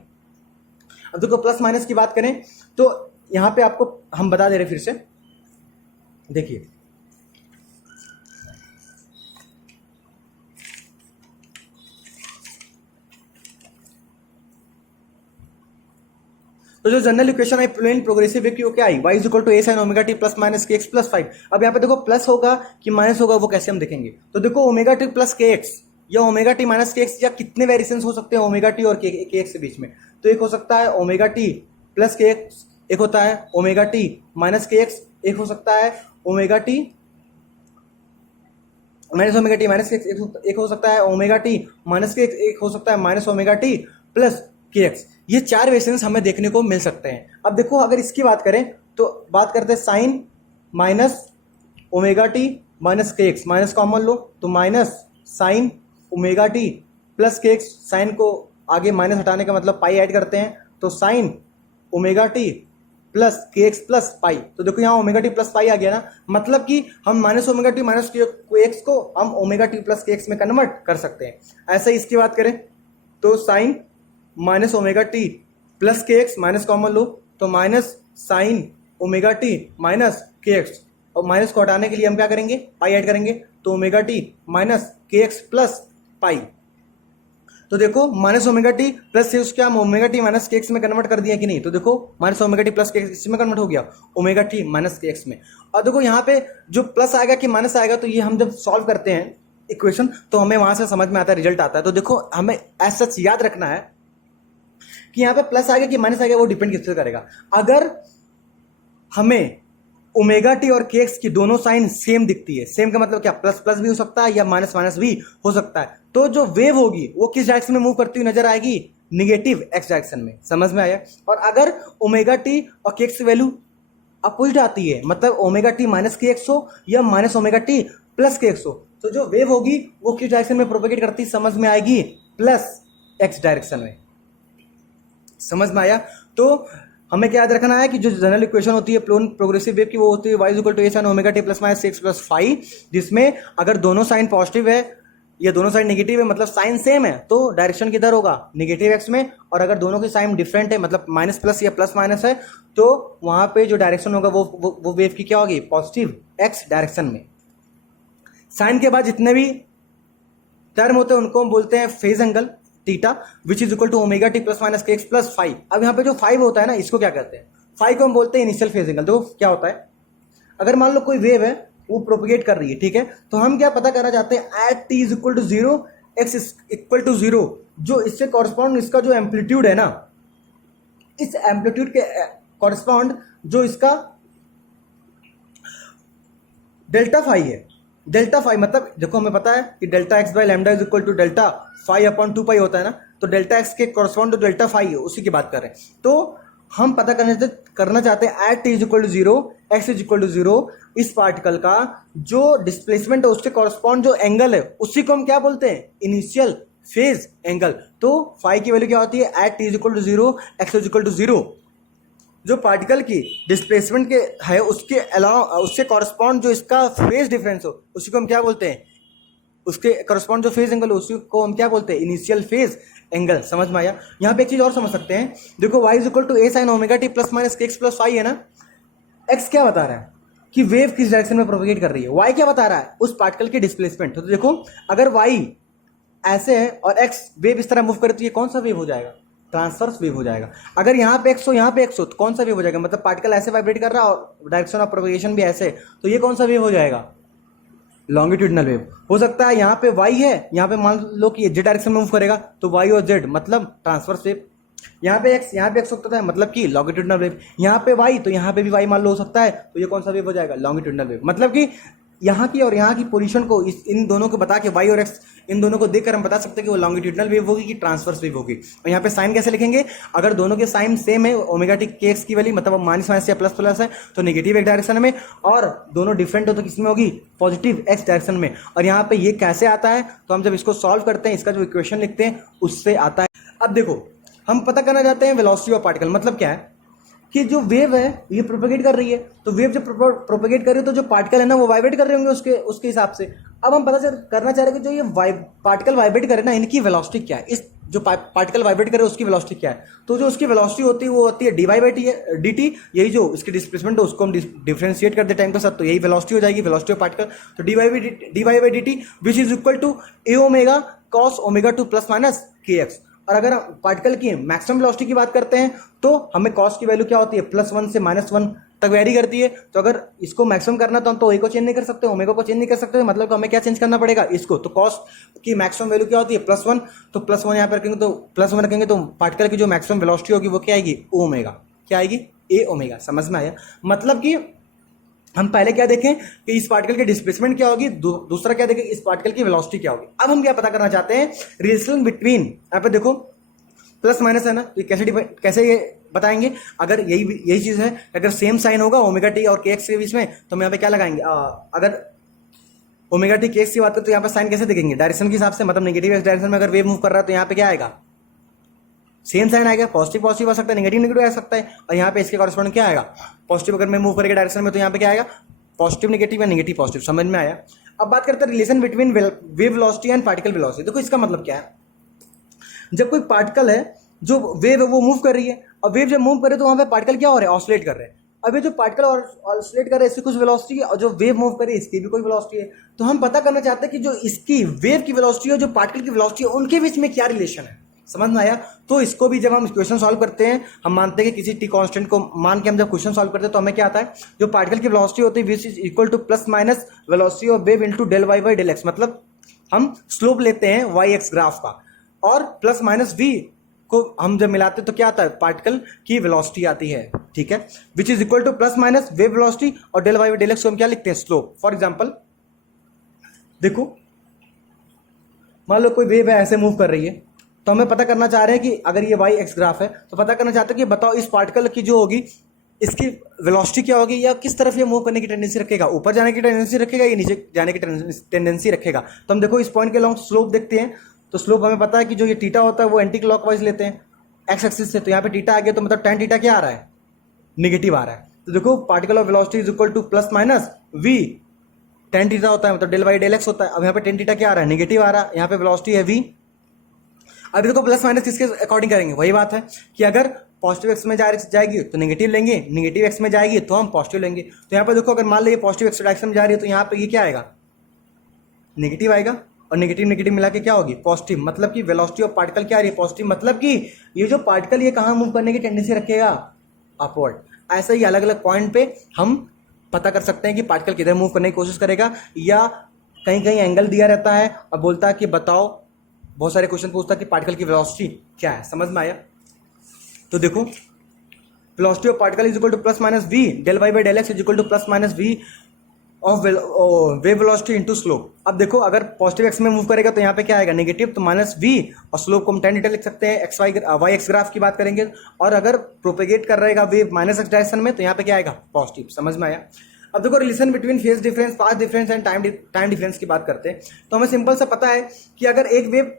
अब देखो प्लस माइनस की बात करें तो यहाँ पे आपको हम बता दे रहे फिर से, देखिए तो जो जनरल इक्वेशन आई प्लेन प्रोग्रेसिव वेव की वो क्या आई, y is equal to a sin omega T plus minus के एक्स प्लस 5। अब यहाँ पे देखो प्लस होगा कि माइनस होगा वो कैसे हम देखेंगे। तो देखो omega T plus K x या ओमेगा टी माइनस के एक्स, या कितने वेरिएशंस हो सकते हैं ओमेगा टी और के एक्स के बीच में। तो एक हो सकता है omega T plus K x, एक होता है ओमेगा टी माइनस के एक्स, एक हो सकता है omega T minus omega T minus के एक्स, एक हो सकता है ओमेगा टी माइनस के एक्स, एक हो सकता है minus omega T plus K x. ये चार वेरिएशंस हमें देखने को मिल सकते हैं। अब देखो अगर इसकी बात करें तो बात करते हैं sine minus omega T minus के एक्स, माइनस कॉमन लो तो minus sine omega T plus K X, sine को आगे माइनस हटाने का मतलब पाई ऐड करते हैं तो sine omega T plus K X plus pi. तो देखो यहाँ ओमेगा टी प्लस पाई आ गया ना, मतलब कि हम माइनस ओमेगा टी माइनस के एक्स को हम omega T plus K X में कन्वर्ट कर सकते हैं। ऐसे ही इसकी बात करें तो sine minus omega T plus K x, minus common लो तो minus sine omega T minus के एक्स, और माइनस को हटाने के लिए हम क्या करेंगे, पाई ऐड करेंगे तो ओमेगा टी माइनस के एक्स प्लस पाई। तो देखो माइनस ओमेगा टी प्लस से उसके हम ओमेगा टी माइनस के एक्स में कन्वर्ट कर दिया कि नहीं। तो देखो minus omega T plus K X में कन्वर्ट हो गया ओमेगा टी माइनस के एक्स में। और देखो यहाँ पे जो प्लस आएगा कि माइनस आएगा, तो ये हम जब सॉल्व करते हैं इक्वेशन तो हमें वहां से समझ में आता है, रिजल्ट आता है। तो देखो हमें ऐसा सच याद रखना है कि यहाँ पे प्लस आएगा कि माइनस आएगा वो डिपेंड किससे करेगा। अगर हमें ओमेगा टी और के एक्स की दोनों साइन सेम दिखती है, सेम का मतलब क्या, प्लस प्लस भी हो सकता है या माइनस माइनस भी हो सकता है, तो जो वेव होगी वो किस डायरेक्शन में मूव करती हुई नजर आएगी, निगेटिव एक्स डायरेक्शन में। समझ में आया। और अगर ओमेगा टी और के एक्स की वैल्यू अपोजिट आती है, मतलब ओमेगा टी माइनस के एक्स हो या minus omega T plus K x हो, तो जो वेव होगी वो किस डायरेक्शन में प्रोपेगेट करती समझ में आएगी, प्लस एक्स डायरेक्शन में। समझ में आया। तो हमें क्या याद रखना है कि जो जनरल इक्वेशन होती है प्रोग्रेसिव वेव की वो होती है y equal to a sin omega T plus minus X plus 5, जिसमें अगर दोनों साइन पॉजिटिव है या दोनों साइन नेगेटिव है, मतलब साइन सेम है, तो डायरेक्शन किधर होगा, नेगेटिव एक्स में। और अगर दोनों की साइन डिफरेंट है, मतलब माइनस प्लस या प्लस माइनस है, तो वहां पे जो डायरेक्शन होगा वो वेव की क्या होगी, पॉजिटिव एक्स डायरेक्शन में। साइन के बाद जितने भी टर्म होते हैं उनको हम बोलते हैं phase angle theta, which is equal to omega T plus minus के एक्स प्लस 5। अब यहाँ पे जो 5 होता है ना, इसको क्या कहते हैं, 5 को हम बोलते हैं इनिशियल फेज एंगल। देखो क्या होता है, अगर मान लो कोई वेव है वो प्रोपगेट कर रही है, ठीक है, तो हम क्या पता करना चाहते हैं, at T is equal to 0 X equal to 0, जो इससे कॉरस्पॉन्ड इसका जो एम्पलीट्यूड है ना, इस एम्पलीट्यूड के कॉरस्पॉन्ड जो इसका डेल्टा फाई है, डेल्टा फाई मतलब देखो हमें पता है कि delta X by lambda is equal to delta phi upon 2 pi होता है ना, तो डेल्टा एक्स के कॉरस्पॉन्ड जो डेल्टा फाई है उसी की बात कर रहे हैं। तो हम पता करना चाहते हैं at T is equal to 0 X is equal to 0, इस पार्टिकल का जो डिस्प्लेसमेंट है उसके कॉरस्पॉन्ड जो एंगल है उसी को हम क्या बोलते हैं, इनिशियल फेज एंगल। तो फाई की वैल्यू क्या होती है, at T is equal to 0 X is equal to 0, जो पार्टिकल की डिस्प्लेसमेंट के है उसके अलावा उससे कॉरस्पॉन्ड जो इसका फेज डिफरेंस हो उसी को हम क्या बोलते हैं, उसके कॉरस्पॉन्ड जो फेज एंगल उसी को हम क्या बोलते हैं, इनिशियल फेज एंगल। समझ में आया। यहाँ पे एक चीज और समझ सकते हैं, देखो y is equal to a sin omega T plus minus के एक्स प्लस 5 है ना, x क्या बता रहा है कि वेव किस डायरेक्शन में प्रोपेगेट कर रही है, y क्या बता रहा है, उस पार्टिकल की डिस्प्लेसमेंट। तो देखो अगर y ऐसे है और x वेव इस तरह मूव करे तो ये कौन सा वेव हो जाएगा, ट्रांसवर्स वेव हो जाएगा। अगर यहाँ पे x हो यहाँ पे x हो तो कौन सा वेव हो जाएगा, मतलब पार्टिकल ऐसे वाइब्रेट कर रहा है और डायरेक्शन ऑफ प्रोपेगेशन भी ऐसे, तो ये कौन सा वेव हो जाएगा, लॉन्गिट्यूडनल वेव। हो सकता है यहाँ पे y है, यहाँ पे मान लो कि z डायरेक्शन में मूव करेगा तो y और z मतलब ट्रांसवर्स वेव। यहाँ पे x होता है मतलब कि लॉन्गिट्यूडनल वेव। यहाँ पे y तो यहाँ पे भी y मान लो हो सकता है, तो ये कौन सा वेव हो जाएगा, लॉन्गिट्यूडनल वेव। मतलब कि यहाँ की और यहाँ की पोजीशन को इन दोनों को बता के y और x इन दोनों को देखकर हम बता सकते हैं कि वो लॉन्गिट्यूडनल वेव होगी कि ट्रांसवर्स वेव होगी। और यहाँ पे साइन कैसे लिखेंगे, अगर दोनों के साइन सेम है, ओमेगा टी के एक्स की वैल्यू मतलब माइनस माइनस या प्लस प्लस है तो नेगेटिव एक डायरेक्शन में, और दोनों डिफरेंट हो तो किसमें होगी, पॉजिटिव एक्स डायरेक्शन में। और यहाँ पे ये कैसे आता है, तो हम जब इसको सॉल्व करते हैं इसका जो इक्वेशन लिखते हैं उससे आता है। अब देखो हम पता करना चाहते हैं वेलोसिटी ऑफ पार्टिकल, मतलब क्या है कि जो वेव है ये प्रोपेगेट कर रही है, तो वेव जब प्रोपेगेट कर रही है तो जो पार्टिकल है ना वो वाइब्रेट कर रहे होंगे उसके हिसाब से। अब हम पता करना चाह रहे हैं कि जो ये पार्टिकल वाइब्रेट करे ना इनकी वेलोसिटी क्या है, इस जो पार्टिकल वाइब्रेट करे उसकी वेलोसिटी क्या है, तो जो उसकी वेलोसिटी होती है वो होती है dy बाई डी टी, यही जो इसकी डिस्प्लेसमेंट है उसको हम डिफरेंशिएट कर दे टाइम के साथ, तो यही वेलोसिटी हो जाएगी, वेलोसिटी ऑफ पार्टिकल। तो dy by D T which is equal to A omega cos omega two plus minus के एक्स। और अगर पार्टिकल की मैक्सिमम वेलोसिटी की बात करते हैं तो हमें कॉस की वैल्यू क्या होती है, +1 से -1 तक वेरी करती है। तो अगर इसको मैक्सिमम करना तो हम तो ए को चेंज नहीं कर सकते, ओमेगा को चेंज नहीं कर सकते, मतलब हमें क्या चेंज करना पड़ेगा इसको। तो कॉस की मैक्सिमम वैल्यू क्या होती है, +1, तो +1 यहाँ पर रखेंगे, तो +1 रखेंगे तो पार्टिकल की जो मैक्सिमम वेलोसिटी होगी वो क्या आएगी, ओमेगा, क्या आएगी, ए ओमेगा। समझ में आया? मतलब कि हम पहले क्या देखें कि इस पार्टिकल की डिस्प्लेसमेंट क्या होगी, दूसरा क्या देखें इस पार्टिकल की वेलोसिटी क्या होगी। अब हम क्या पता करना चाहते हैं, रिलेशन बिटवीन, यहाँ पे देखो प्लस माइनस है ना, तो कैसे ये बताएंगे। अगर यही चीज है, अगर सेम साइन होगा ओमेगा टी और के एक्स के बीच में, तो हम यहाँ पे क्या लगाएंगे, अगर ओमेगा टी के एक्स की बात करें तो यहाँ पे साइन कैसे देखेंगे, डायरेक्शन के हिसाब से, मतलब नेगेटिव एक्स डायरेक्शन में अगर वेव मूव कर रहा है तो यहाँ पे क्या आएगा, सेम साइन आएगा, पॉजिटिव पॉजिटिव आ सकता है, नेगेटिव नेगेटिव आ सकता है। और यहाँ पे इसके कॉरेस्पॉन्डिंग क्या आएगा, पॉजिटिव अगर मैं मूव करेगा डायरेक्शन में तो यहाँ पे क्या आएगा, पॉजिटिव नेगेटिव या नेगेटिव पॉजिटिव। समझ में आया? अब बात करते हैं relation between wave velocity and particle velocity. देखो इसका मतलब क्या है, जब कोई पार्टिकल है, जो वेव है वो मूव कर रही है, और वेव जब मूव करे तो वहां पे पार्टिकल क्या हो रहे हैं, ऑसिलेट कर रहे हैं। अब ये जो पार्टिकल ऑसिलेट कर रहे हैं इसकी कुछ वेलोसिटी है, और जो वेव मूव करे इसकी भी कोई वेलोसिटी है। तो हम पता करना चाहते हैं कि जो इसकी वेव की वेलोसिटी है, जो पार्टिकल की वेलोसिटी है, उनके बीच में क्या रिलेशन है। समझ में आया? तो इसको भी जब हम क्वेश्चन सॉल्व करते हैं, हम मानते हैं कि किसी टी कांस्टेंट को मान के हम जब क्वेश्चन सॉल्व करते हैं तो हमें क्या आता है, जो पार्टिकल की वेलोसिटी होती है which is equal to plus minus velocity of wave into del Y by del X. मतलब हम स्लोप लेते हैं वाई एक्स ग्राफ का, और प्लस माइनस वी को हम जब मिलाते हैं तो क्या आता है, पार्टिकल की वेलोसिटी आती है। ठीक है, which is equal to plus minus wave velocity और del Y by del x को हम क्या लिखते हैं, स्लोप। फॉर एग्जांपल देखो, मान लो कोई वेव है ऐसे मूव कर रही है, तो हमें पता करना चाह रहे हैं कि अगर ये वाई एक्स ग्राफ है तो पता करना चाहते हैं कि बताओ इस पार्टिकल की जो होगी इसकी वेलोसिटी क्या होगी, या किस तरफ ये मूव करने की टेंडेंसी रखेगा, ऊपर जाने की टेंडेंसी रखेगा या नीचे जाने की टेंडेंसी रखेगा। तो हम देखो इस पॉइंट के लॉन्ग स्लोप देखते हैं, तो स्लोप हमें पता है कि जो ये टीटा होता है वो एंटी क्लॉकवाइज लेते हैं एक्स एक्सिस से, तो यहाँ पे टीटा आ गया, तो मतलब tan टीटा क्या आ रहा है, निगेटिव आ रहा है। तो देखो particle of velocity is equal to plus minus V, tan theta होता है मतलब डेल वाई डेल एक्स होता है। अब यहाँ पे tan टीटा क्या आ रहा है, निगेटिव आ रहा है, यहाँ पे वेलोसिटी है v। अब देखो प्लस माइनस किसके अकॉर्डिंग करेंगे, वही बात है कि अगर पॉजिटिव एक्स में जाएगी तो नेगेटिव लेंगे, नेगेटिव एक्स में जाएगी तो हम पॉजिटिव लेंगे। तो यहाँ पे देखो अगर मान लीजिए पॉजिटिव एक्स डायरेक्शन में जा रही है तो यहाँ पे ये क्या आएगा, नेगेटिव आएगा, और नेगेटिव नेगेटिव मिला के क्या होगी, पॉजिटिव। मतलब कि वेलोसिटी ऑफ पार्टिकल क्या आ रही है, पॉजिटिव। मतलब कि ये जो पार्टिकल ये कहाँ मूव करने की टेंडेंसी रखेगा, अपवर्ड। ऐसा ही अलग अलग पॉइंट पे हम पता कर सकते हैं कि पार्टिकल किधर मूव करने की कोशिश करेगा, या कहीं कहीं एंगल दिया रहता है और बोलता है कि बताओ, बहुत सारे क्वेश्चन पूछता है कि पार्टिकल की वेलोसिटी क्या है। समझ में आया? तो देखो velocity of particle is equal to plus minus V del Y by del X is equal to plus minus V of wave velocity into slope. अब देखो अगर पॉजिटिव एक्स में मूव करेगा तो यहाँ पे क्या आएगा, नेगेटिव, तो माइनस वी, और स्लोप को हम tan टीटा लिख सकते हैं, एक्स वाई एक्स ग्राफ की बात करेंगे। और अगर प्रोपेगेट कर रहेगा वेव माइनस एक्स डायरेक्शन में तो यहाँ पे क्या आएगा, पॉजिटिव। समझ में आया? अब देखो relation between phase difference, path difference and time difference की बात करते हैं, तो हमें सिंपल सा पता है कि अगर एक वेव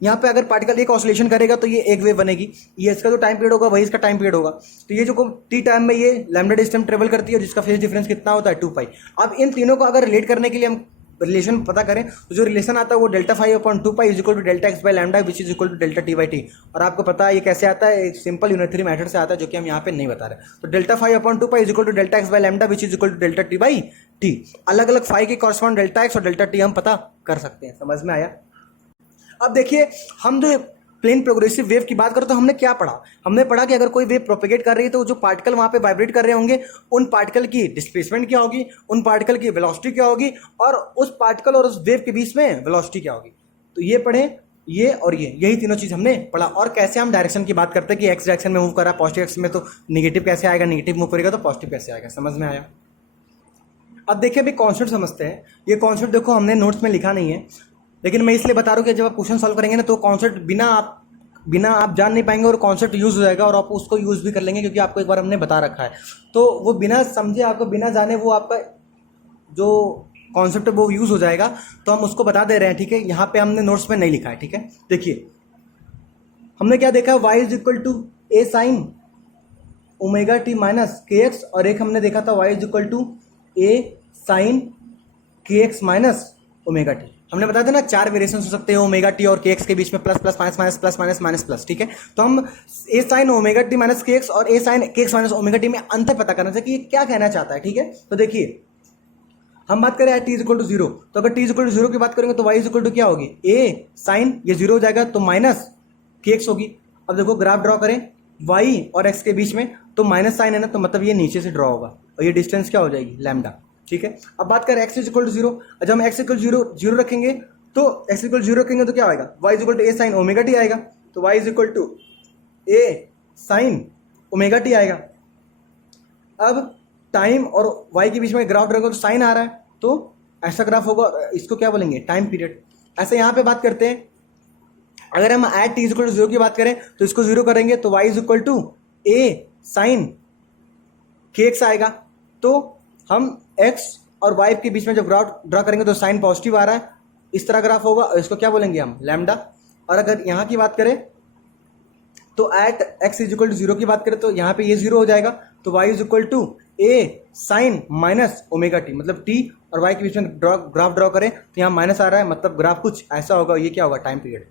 यहाँ पे अगर पार्टिकल एक ऑसिलेशन करेगा तो ये एक वेव बनेगी, ये इसका जो टाइम पीरियड होगा वही इसका टाइम पीरियड होगा। तो ये जो टी टाइम में ये लैम्डा डिस्टेंस ट्रेवल करती है जिसका फेज डिफरेंस कितना होता है, 2 पाई। अब इन तीनों को अगर रिलेट करने के लिए हम रिलेशन पता करें तो जो रिलेशन आता है वो delta five upon 2 pi is equal to delta X by lambda which is equal to delta T by T. और आपको पता है ये कैसे आता है, एक सिंपल यूनिटरी मेथड से आता है जो कि हम यहाँ पे नहीं बता रहे। तो delta five upon 2 pi is equal to delta X by lambda which is equal to delta T by T. अलग अलग फाइव के कॉरस्पॉन्ड डेल्टा एक्स और डेल्टा टी हम पता कर सकते हैं। समझ में आया? अब देखिए हम जो प्लेन प्रोग्रेसिव वेव की बात करें तो हमने क्या पढ़ा, हमने पढ़ा कि अगर कोई वेव प्रोपेगेट कर रही है तो जो पार्टिकल वहां पे वाइब्रेट कर रहे होंगे उन पार्टिकल की डिस्प्लेसमेंट क्या होगी, उन पार्टिकल की वेलोसिटी क्या होगी, और उस पार्टिकल और उस वेव के बीच में वेलोसिटी क्या होगी। तो ये पढ़े, ये और ये, यही तीनों चीज हमने पढ़ा। और कैसे हम डायरेक्शन की बात करते हैं कि एक्स डायरेक्शन में मूव कर रहा है पॉजिटिव एक्स में तो निगेटिव कैसे आएगा, निगेटिव मूव करेगा तो पॉजिटिव कैसे आएगा। समझ में आया? अब देखिए अभी कॉन्सेप्ट समझते हैं। ये कॉन्सेप्ट देखो हमने नोट्स में लिखा नहीं है, लेकिन मैं इसलिए बता रहा हूँ कि जब आप क्वेश्चन सॉल्व करेंगे ना तो कॉन्सेप्ट बिना आप जान नहीं पाएंगे और कॉन्सेप्ट यूज हो जाएगा और आप उसको यूज भी कर लेंगे क्योंकि आपको एक बार हमने बता रखा है। तो वो बिना समझे, आपको बिना जाने वो आपका जो कॉन्सेप्ट है वो यूज हो जाएगा, तो हम उसको बता दे रहे हैं। ठीक है, यहाँ पे हमने नोट्स में नहीं लिखा है। ठीक है, देखिए हमने क्या देखा, y is equal to A sine omega T minus के एक्स, और एक हमने देखा था y is equal to A sine के एक्स माइनस ओमेगा टी। हमने बताया था ना 4 वेरिएशन हो सकते हैं ओमेगा टी और के एक्स के बीच में, plus plus minus minus plus minus minus plus, ठीक है। तो हम ए साइन ओमेगा टी माइनस के एक्स और ए साइन के एक्स माइनस ओमेगा टी में अंतर पता करना चाहिए कि ये क्या कहना चाहता है, ठीक है। तो देखिए हम बात करें टी इज इक्वल टू 0, तो अगर टी इज इक्वल टू 0 की बात करेंगे तो वाई इज इक्वल टू क्या होगी, ए साइन ये 0 हो जाएगा तो माइनस के एक्स होगी। अब देखो ग्राफ ड्रॉ करें वाई और एक्स के बीच में, तो माइनस साइन है ना, तो मतलब ये नीचे से ड्रॉ होगा और ये डिस्टेंस क्या हो जाएगी, लैम्डा, ठीक है। अब बात करें एक्स इज इक्वल टू 0, जब हम एक्स इक्वल 0 रखेंगे तो एक्स इक्वल 0 रखेंगे तो क्या आएगा, Y is equal to A sine omega T आएगा, तो Y is equal to A sine omega T आएगा। अब टाइम और वाई के बीच में ग्राफ ड्रॉ करो तो साइन आ रहा है, तो ऐसा ग्राफ होगा, इसको क्या बोलेंगे, टाइम पीरियड। ऐसे यहाँ पे बात करते हैं, अगर हम at T is equal to 0 की बात करें तो इसको 0 करेंगे तो y is equal to A sine के एक्स आएगा। तो हम x और y के बीच में जब ग्राफ ड्रा करेंगे तो साइन पॉजिटिव आ रहा है, इस तरह ग्राफ होगा और इसको क्या बोलेंगे हम, लैम्डा। और अगर यहाँ की बात करें तो at x is equal to 0 की बात करें तो यहाँ पे ये 0 हो जाएगा, तो y is equal to A sine minus omega T, मतलब t और y के बीच में ग्राफ ड्रॉ करें तो यहाँ माइनस आ रहा है, मतलब ग्राफ कुछ ऐसा होगा, ये क्या होगा, टाइम पीरियड।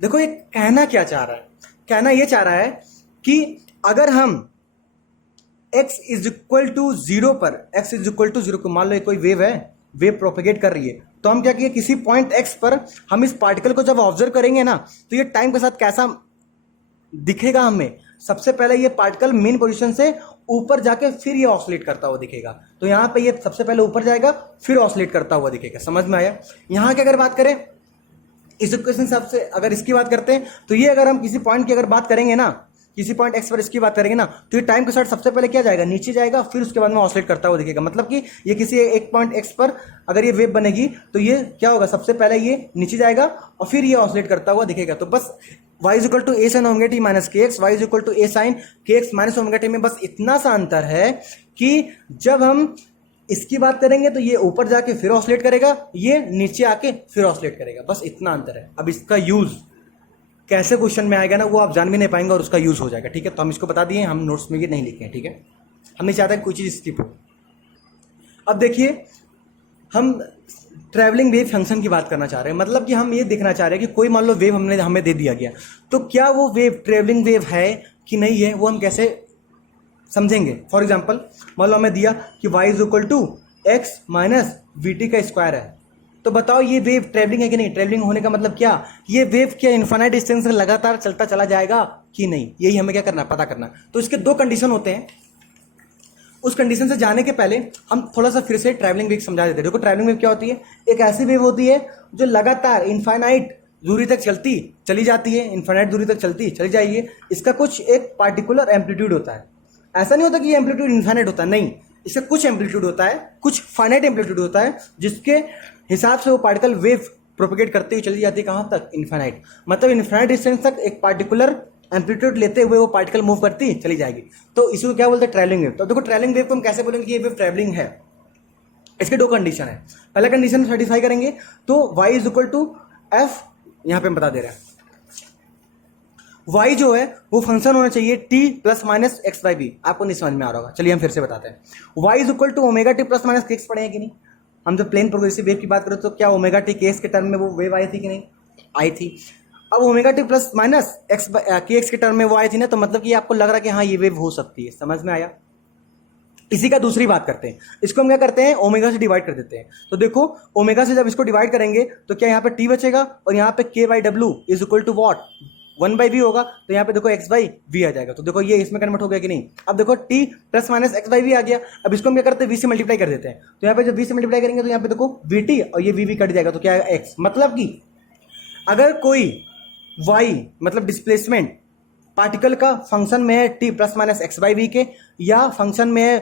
देखो ये कहना क्या चाह रहा है, कहना ये चाह रहा है कि अगर हम x इज इक्वल टू 0 पर, x इज इक्वल टू 0 को मान लो कोई वेव है, वेव प्रोपेगेट कर रही है, तो हम क्या किए, किसी पॉइंट x पर हम इस पार्टिकल को जब ऑब्जर्व करेंगे ना तो ये टाइम के साथ कैसा दिखेगा हमें, सबसे पहले ये पार्टिकल मेन पोजीशन से ऊपर जाके फिर ये ऑसिलेट करता हुआ दिखेगा। तो यहाँ पे ये सबसे पहले ऊपर जाएगा फिर ऑसिलेट करता हुआ दिखेगा, समझ में आया। यहाँ की अगर बात करें इस इक्वेशन से, सबसे अगर इसकी बात करते हैं तो ये अगर हम किसी पॉइंट की अगर बात करेंगे ना, किसी पॉइंट एक्स पर इसकी बात करेंगे ना, तो ये टाइम के साथ सबसे पहले क्या जाएगा, नीचे जाएगा, फिर उसके बाद में ऑसिलेट करता हुआ दिखेगा। मतलब कि ये किसी एक पॉइंट एक्स पर अगर ये वेव बनेगी तो ये क्या होगा, सबसे पहले ये नीचे जाएगा और फिर ये ऑसिलेट करता हुआ दिखेगा। तो बस y is equal to A sine omega T minus के x, y is equal to A sine के एक्स माइनस ओमेगा टी में बस इतना सा अंतर है कि जब हम इसकी बात करेंगे तो ये ऊपर जाके फिर ऑसिलेट करेगा, ये नीचे आके फिर ऑसिलेट करेगा, बस इतना अंतर है। अब इसका यूज कैसे क्वेश्चन में आएगा ना वो आप जान भी नहीं पाएंगे और उसका यूज हो जाएगा, ठीक है। तो हम इसको बता दिए, हम नोट्स में ये नहीं लिखे हैं, ठीक है। हम नहीं चाहते कोई चीज स्किप हो। अब देखिए हम ट्रैवलिंग वेव फंक्शन की बात करना चाह रहे हैं, मतलब कि हम ये देखना चाह रहे हैं कि कोई मान लो वेव हमने हमें दे दिया गया, तो क्या वो वेव ट्रैवलिंग वेव है कि नहीं है, वो हम कैसे समझेंगे। फॉर एग्जाम्पल मान लो हमें दिया कि y is equal to x minus v t का स्क्वायर है, तो बताओ ये वेव ट्रैवलिंग है कि नहीं। ट्रैवलिंग होने का मतलब क्या, ये वेव क्या इन्फिनिट डिस्टेंस से लगातार चलता चला जाएगा कि नहीं, यही हमें क्या करना, पता करना। तो इसके 2 कंडीशन होते हैं, उस कंडीशन से जाने के पहले हम थोड़ा सा फिर से ट्रैवलिंग वेव समझा देते हैं। देखो ट्रैवलिंग वेव क्या होती है, एक ऐसी वेव होती है जो लगातार इनफाइनाइट दूरी तक चली जाती है, इनफाइनाइट दूरी तक चली जाएगी। इसका कुछ एक पार्टिकुलर एम्पलीट्यूड होता है, ऐसा नहीं होता कि ये एम्पलीट्यूड इनफाइनाइट होता है, नहीं, इसका कुछ एम्पलीट्यूड होता है, कुछ फाइनाइट एम्पलीट्यूड होता है, जिसके हिसाब से वो पार्टिकल वेव प्रोपेगेट करते हुए चली जाती है, कहाँ तक, इनफाइनाइट। मतलब इनफाइनाइट डिस्टेंस तक एक पार्टिकुलर एम्पलीट्यूड लेते हुए वो पार्टिकल मूव करती चली जाएगी, तो इसी को क्या बोलते हैं, ट्रैवलिंग वेव। तो देखो ट्रैवलिंग वेव को हम कैसे बोलेंगे कि ये वेव ट्रैवलिंग है। इसके 2 कंडीशन है, पहला कंडीशन सेटिस्फाई करेंगे तो y is equal to f, यहाँ पे हम बता दे रहे हैं y जो है वो फंक्शन होना चाहिए t plus minus x by b. आपको नहीं समझ में आ रहा होगा, चलिए हम फिर से बताते हैं। y is equal to omega T plus minus के एक्स पढ़े हैं कि नहीं। हम जब प्लेन प्रोग्रेसिव वेव की बात करें तो क्या ओमेगा टी के एक्स के टर्म में वो वेव आई थी कि नहीं, आई थी। अब omega T plus minus x के एक्स के टर्म में वो आई थी ना, तो मतलब कि आपको लग रहा है कि हाँ ये वेव हो सकती है, समझ में आया। इसी का दूसरी बात करते हैं, इसको हम क्या करते हैं, ओमेगा से डिवाइड कर देते हैं। तो देखो ओमेगा से जब इसको डिवाइड करेंगे तो क्या यहाँ पे टी बचेगा और यहाँ पे के बाई डब्ल्यू is equal to what, 1/v होगा, तो यहाँ पे देखो x बाई वी आ जाएगा। तो देखो ये इसमें कन्वर्ट हो गया कि नहीं। अब देखो t plus minus x by v आ गया, अब इसको हम क्या करते हैं, v से मल्टीप्लाई कर देते हैं। तो यहाँ पे जब v से मल्टीप्लाई करेंगे तो यहाँ पे देखो vt और ये v कट जाएगा, तो क्या है x। मतलब कि अगर कोई y मतलब डिस्प्लेसमेंट पार्टिकल का फंक्शन में है t plus minus x by v के, या फंक्शन में है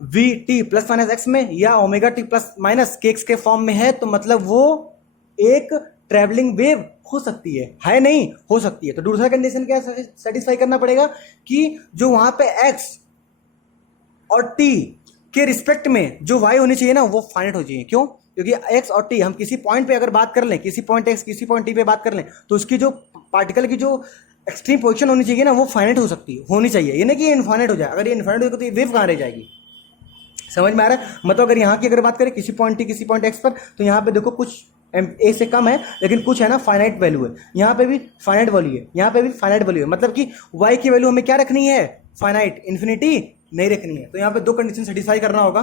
v t plus minus x में, या ओमेगा टी प्लस माइनस के एक्स के फॉर्म में है, तो मतलब वो एक ट्रैवलिंग वेव हो सकती है नहीं, हो सकती है। तो दूसरा कंडीशन क्या सेटिस्फाई करना पड़ेगा कि जो वहां पे x और t के रिस्पेक्ट में जो y होनी चाहिए ना वो फाइनाइट हो चाहिए। क्यों, क्योंकि x और t हम किसी पॉइंट पे अगर बात कर लें, किसी पॉइंट x किसी पॉइंट t पे बात कर लें, तो उसकी जो पार्टिकल की जो एक्सट्रीम पोजीशन होनी चाहिए ना वो फाइनाइट होनी चाहिए, ये नहीं कि इनफाइनाइट हो जाए। अगर ये इनफाइनाइट होगा तो ये वेव कहाँ रह जाएगी, समझ में आ रहा है। मतलब अगर यहाँ की अगर बात करें किसी पॉइंट t किसी पॉइंट x पर, तो यहाँ पे देखो कुछ ए से कम है, लेकिन कुछ है ना फाइनाइट वैल्यू है, यहाँ पे भी फाइनाइट वैल्यू है, यहाँ पे भी फाइनाइट वैल्यू है, मतलब कि y की वैल्यू हमें क्या रखनी है, फाइनाइट, इन्फिनिटी नहीं रखनी है। तो यहाँ पे दो कंडीशन सेटिस्फाई करना होगा।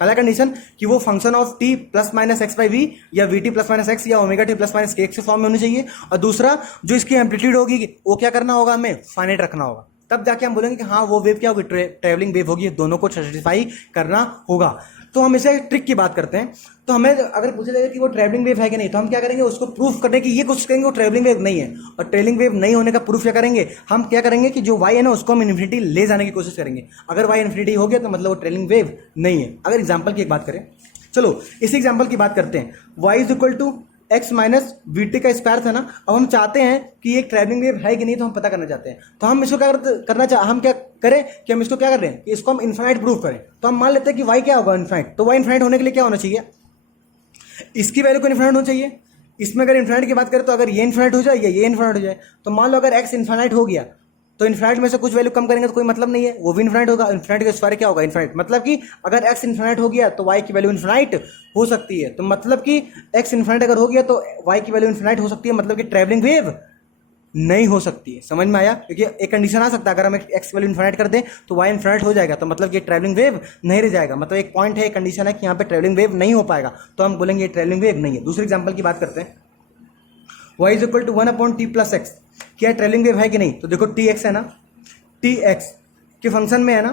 पहला कंडीशन कि वो function of t plus minus x by v या v t plus minus x या ओमेगा टी प्लस माइनस के एक्स के फॉर्म में होनी चाहिए, और दूसरा जो इसकी एम्पलीट्यूड होगी वो क्या करना होगा, हमें फाइनाइट रखना होगा। तब जाके हम बोलेंगे कि हाँ वो वेव क्या होगी, ट्रेवलिंग वेव होगी। दोनों को सेटिस्फाई करना होगा। तो हम इसे ट्रिक की बात करते हैं। तो हमें अगर पूछा जाएगा कि वो ट्रैवलिंग वेव है कि नहीं, तो हम क्या करेंगे, उसको प्रूफ करने की ये कोशिश करेंगे वो ट्रैवलिंग वेव नहीं है। और ट्रैवलिंग वेव नहीं होने का प्रूफ क्या करेंगे, हम क्या करेंगे कि जो y है ना उसको हम इन्फिनिटी ले जाने की कोशिश करेंगे। अगर y इन्फिनिटी हो गया तो मतलब वो ट्रैवलिंग वेव नहीं है। अगर एग्जाम्पल की एक बात करें, चलो इसी एग्जाम्पल की बात करते हैं। y is equal to x minus v t का स्क्वायर था ना। अब हम चाहते हैं कि ये ट्रैवलिंग वेव है कि नहीं, तो हम पता करना चाहते हैं। तो हम इसको क्या करना चाह हम क्या करें कि हम इसको क्या कर रहे हैं कि इसको हम इन्फिनाइट प्रूफ करें। तो हम मान लेते हैं कि y क्या होगा, इन्फिनाइट। तो y इन्फिनाइट होने के लिए क्या होना चाहिए, इसकी वैल्यू को इन्फिनाइट होना चाहिए। इसमें अगर इन्फिनाइट की बात करें तो अगर ये इन्फिनाइट हो जाए या ये इन्फिनाइट हो जाए, तो मान लो अगर x इन्फिनाइट हो गया तो इन्फिनाइट में से कुछ वैल्यू कम करेंगे तो कोई मतलब नहीं है, वो भी इन्फिनाइट होगा। इन्फिनाइट का स्क्वायर क्या होगा, इन्फिनाइट। मतलब कि अगर x इन्फिनाइट हो गया तो y की वैल्यू इन्फिनाइट हो सकती है। तो मतलब कि x इन्फिनाइट अगर हो गया तो y की वैल्यू इन्फिनाइट हो सकती है, मतलब कि ट्रैवलिंग वेव नहीं हो सकती है। समझ में आया, क्योंकि एक कंडीशन आ सकता है अगर हम x की वैल्यू इन्फिनाइट कर दें तो y इन्फिनाइट हो जाएगा, तो मतलब कि ट्रैवलिंग वेव नहीं रह जाएगा। मतलब एक पॉइंट है, एक कंडीशन है कि यहाँ पे ट्रैवलिंग वेव नहीं हो पाएगा, तो हम बोलेंगे ट्रैवलिंग वेव नहीं है। दूसरे एग्जाम्पल की बात करते हैं, y is equal to 1/t plus x. क्या ट्रैवलिंग वेव है कि नहीं, तो देखो टी एक्स है ना, टी एक्स के फंक्शन में है ना,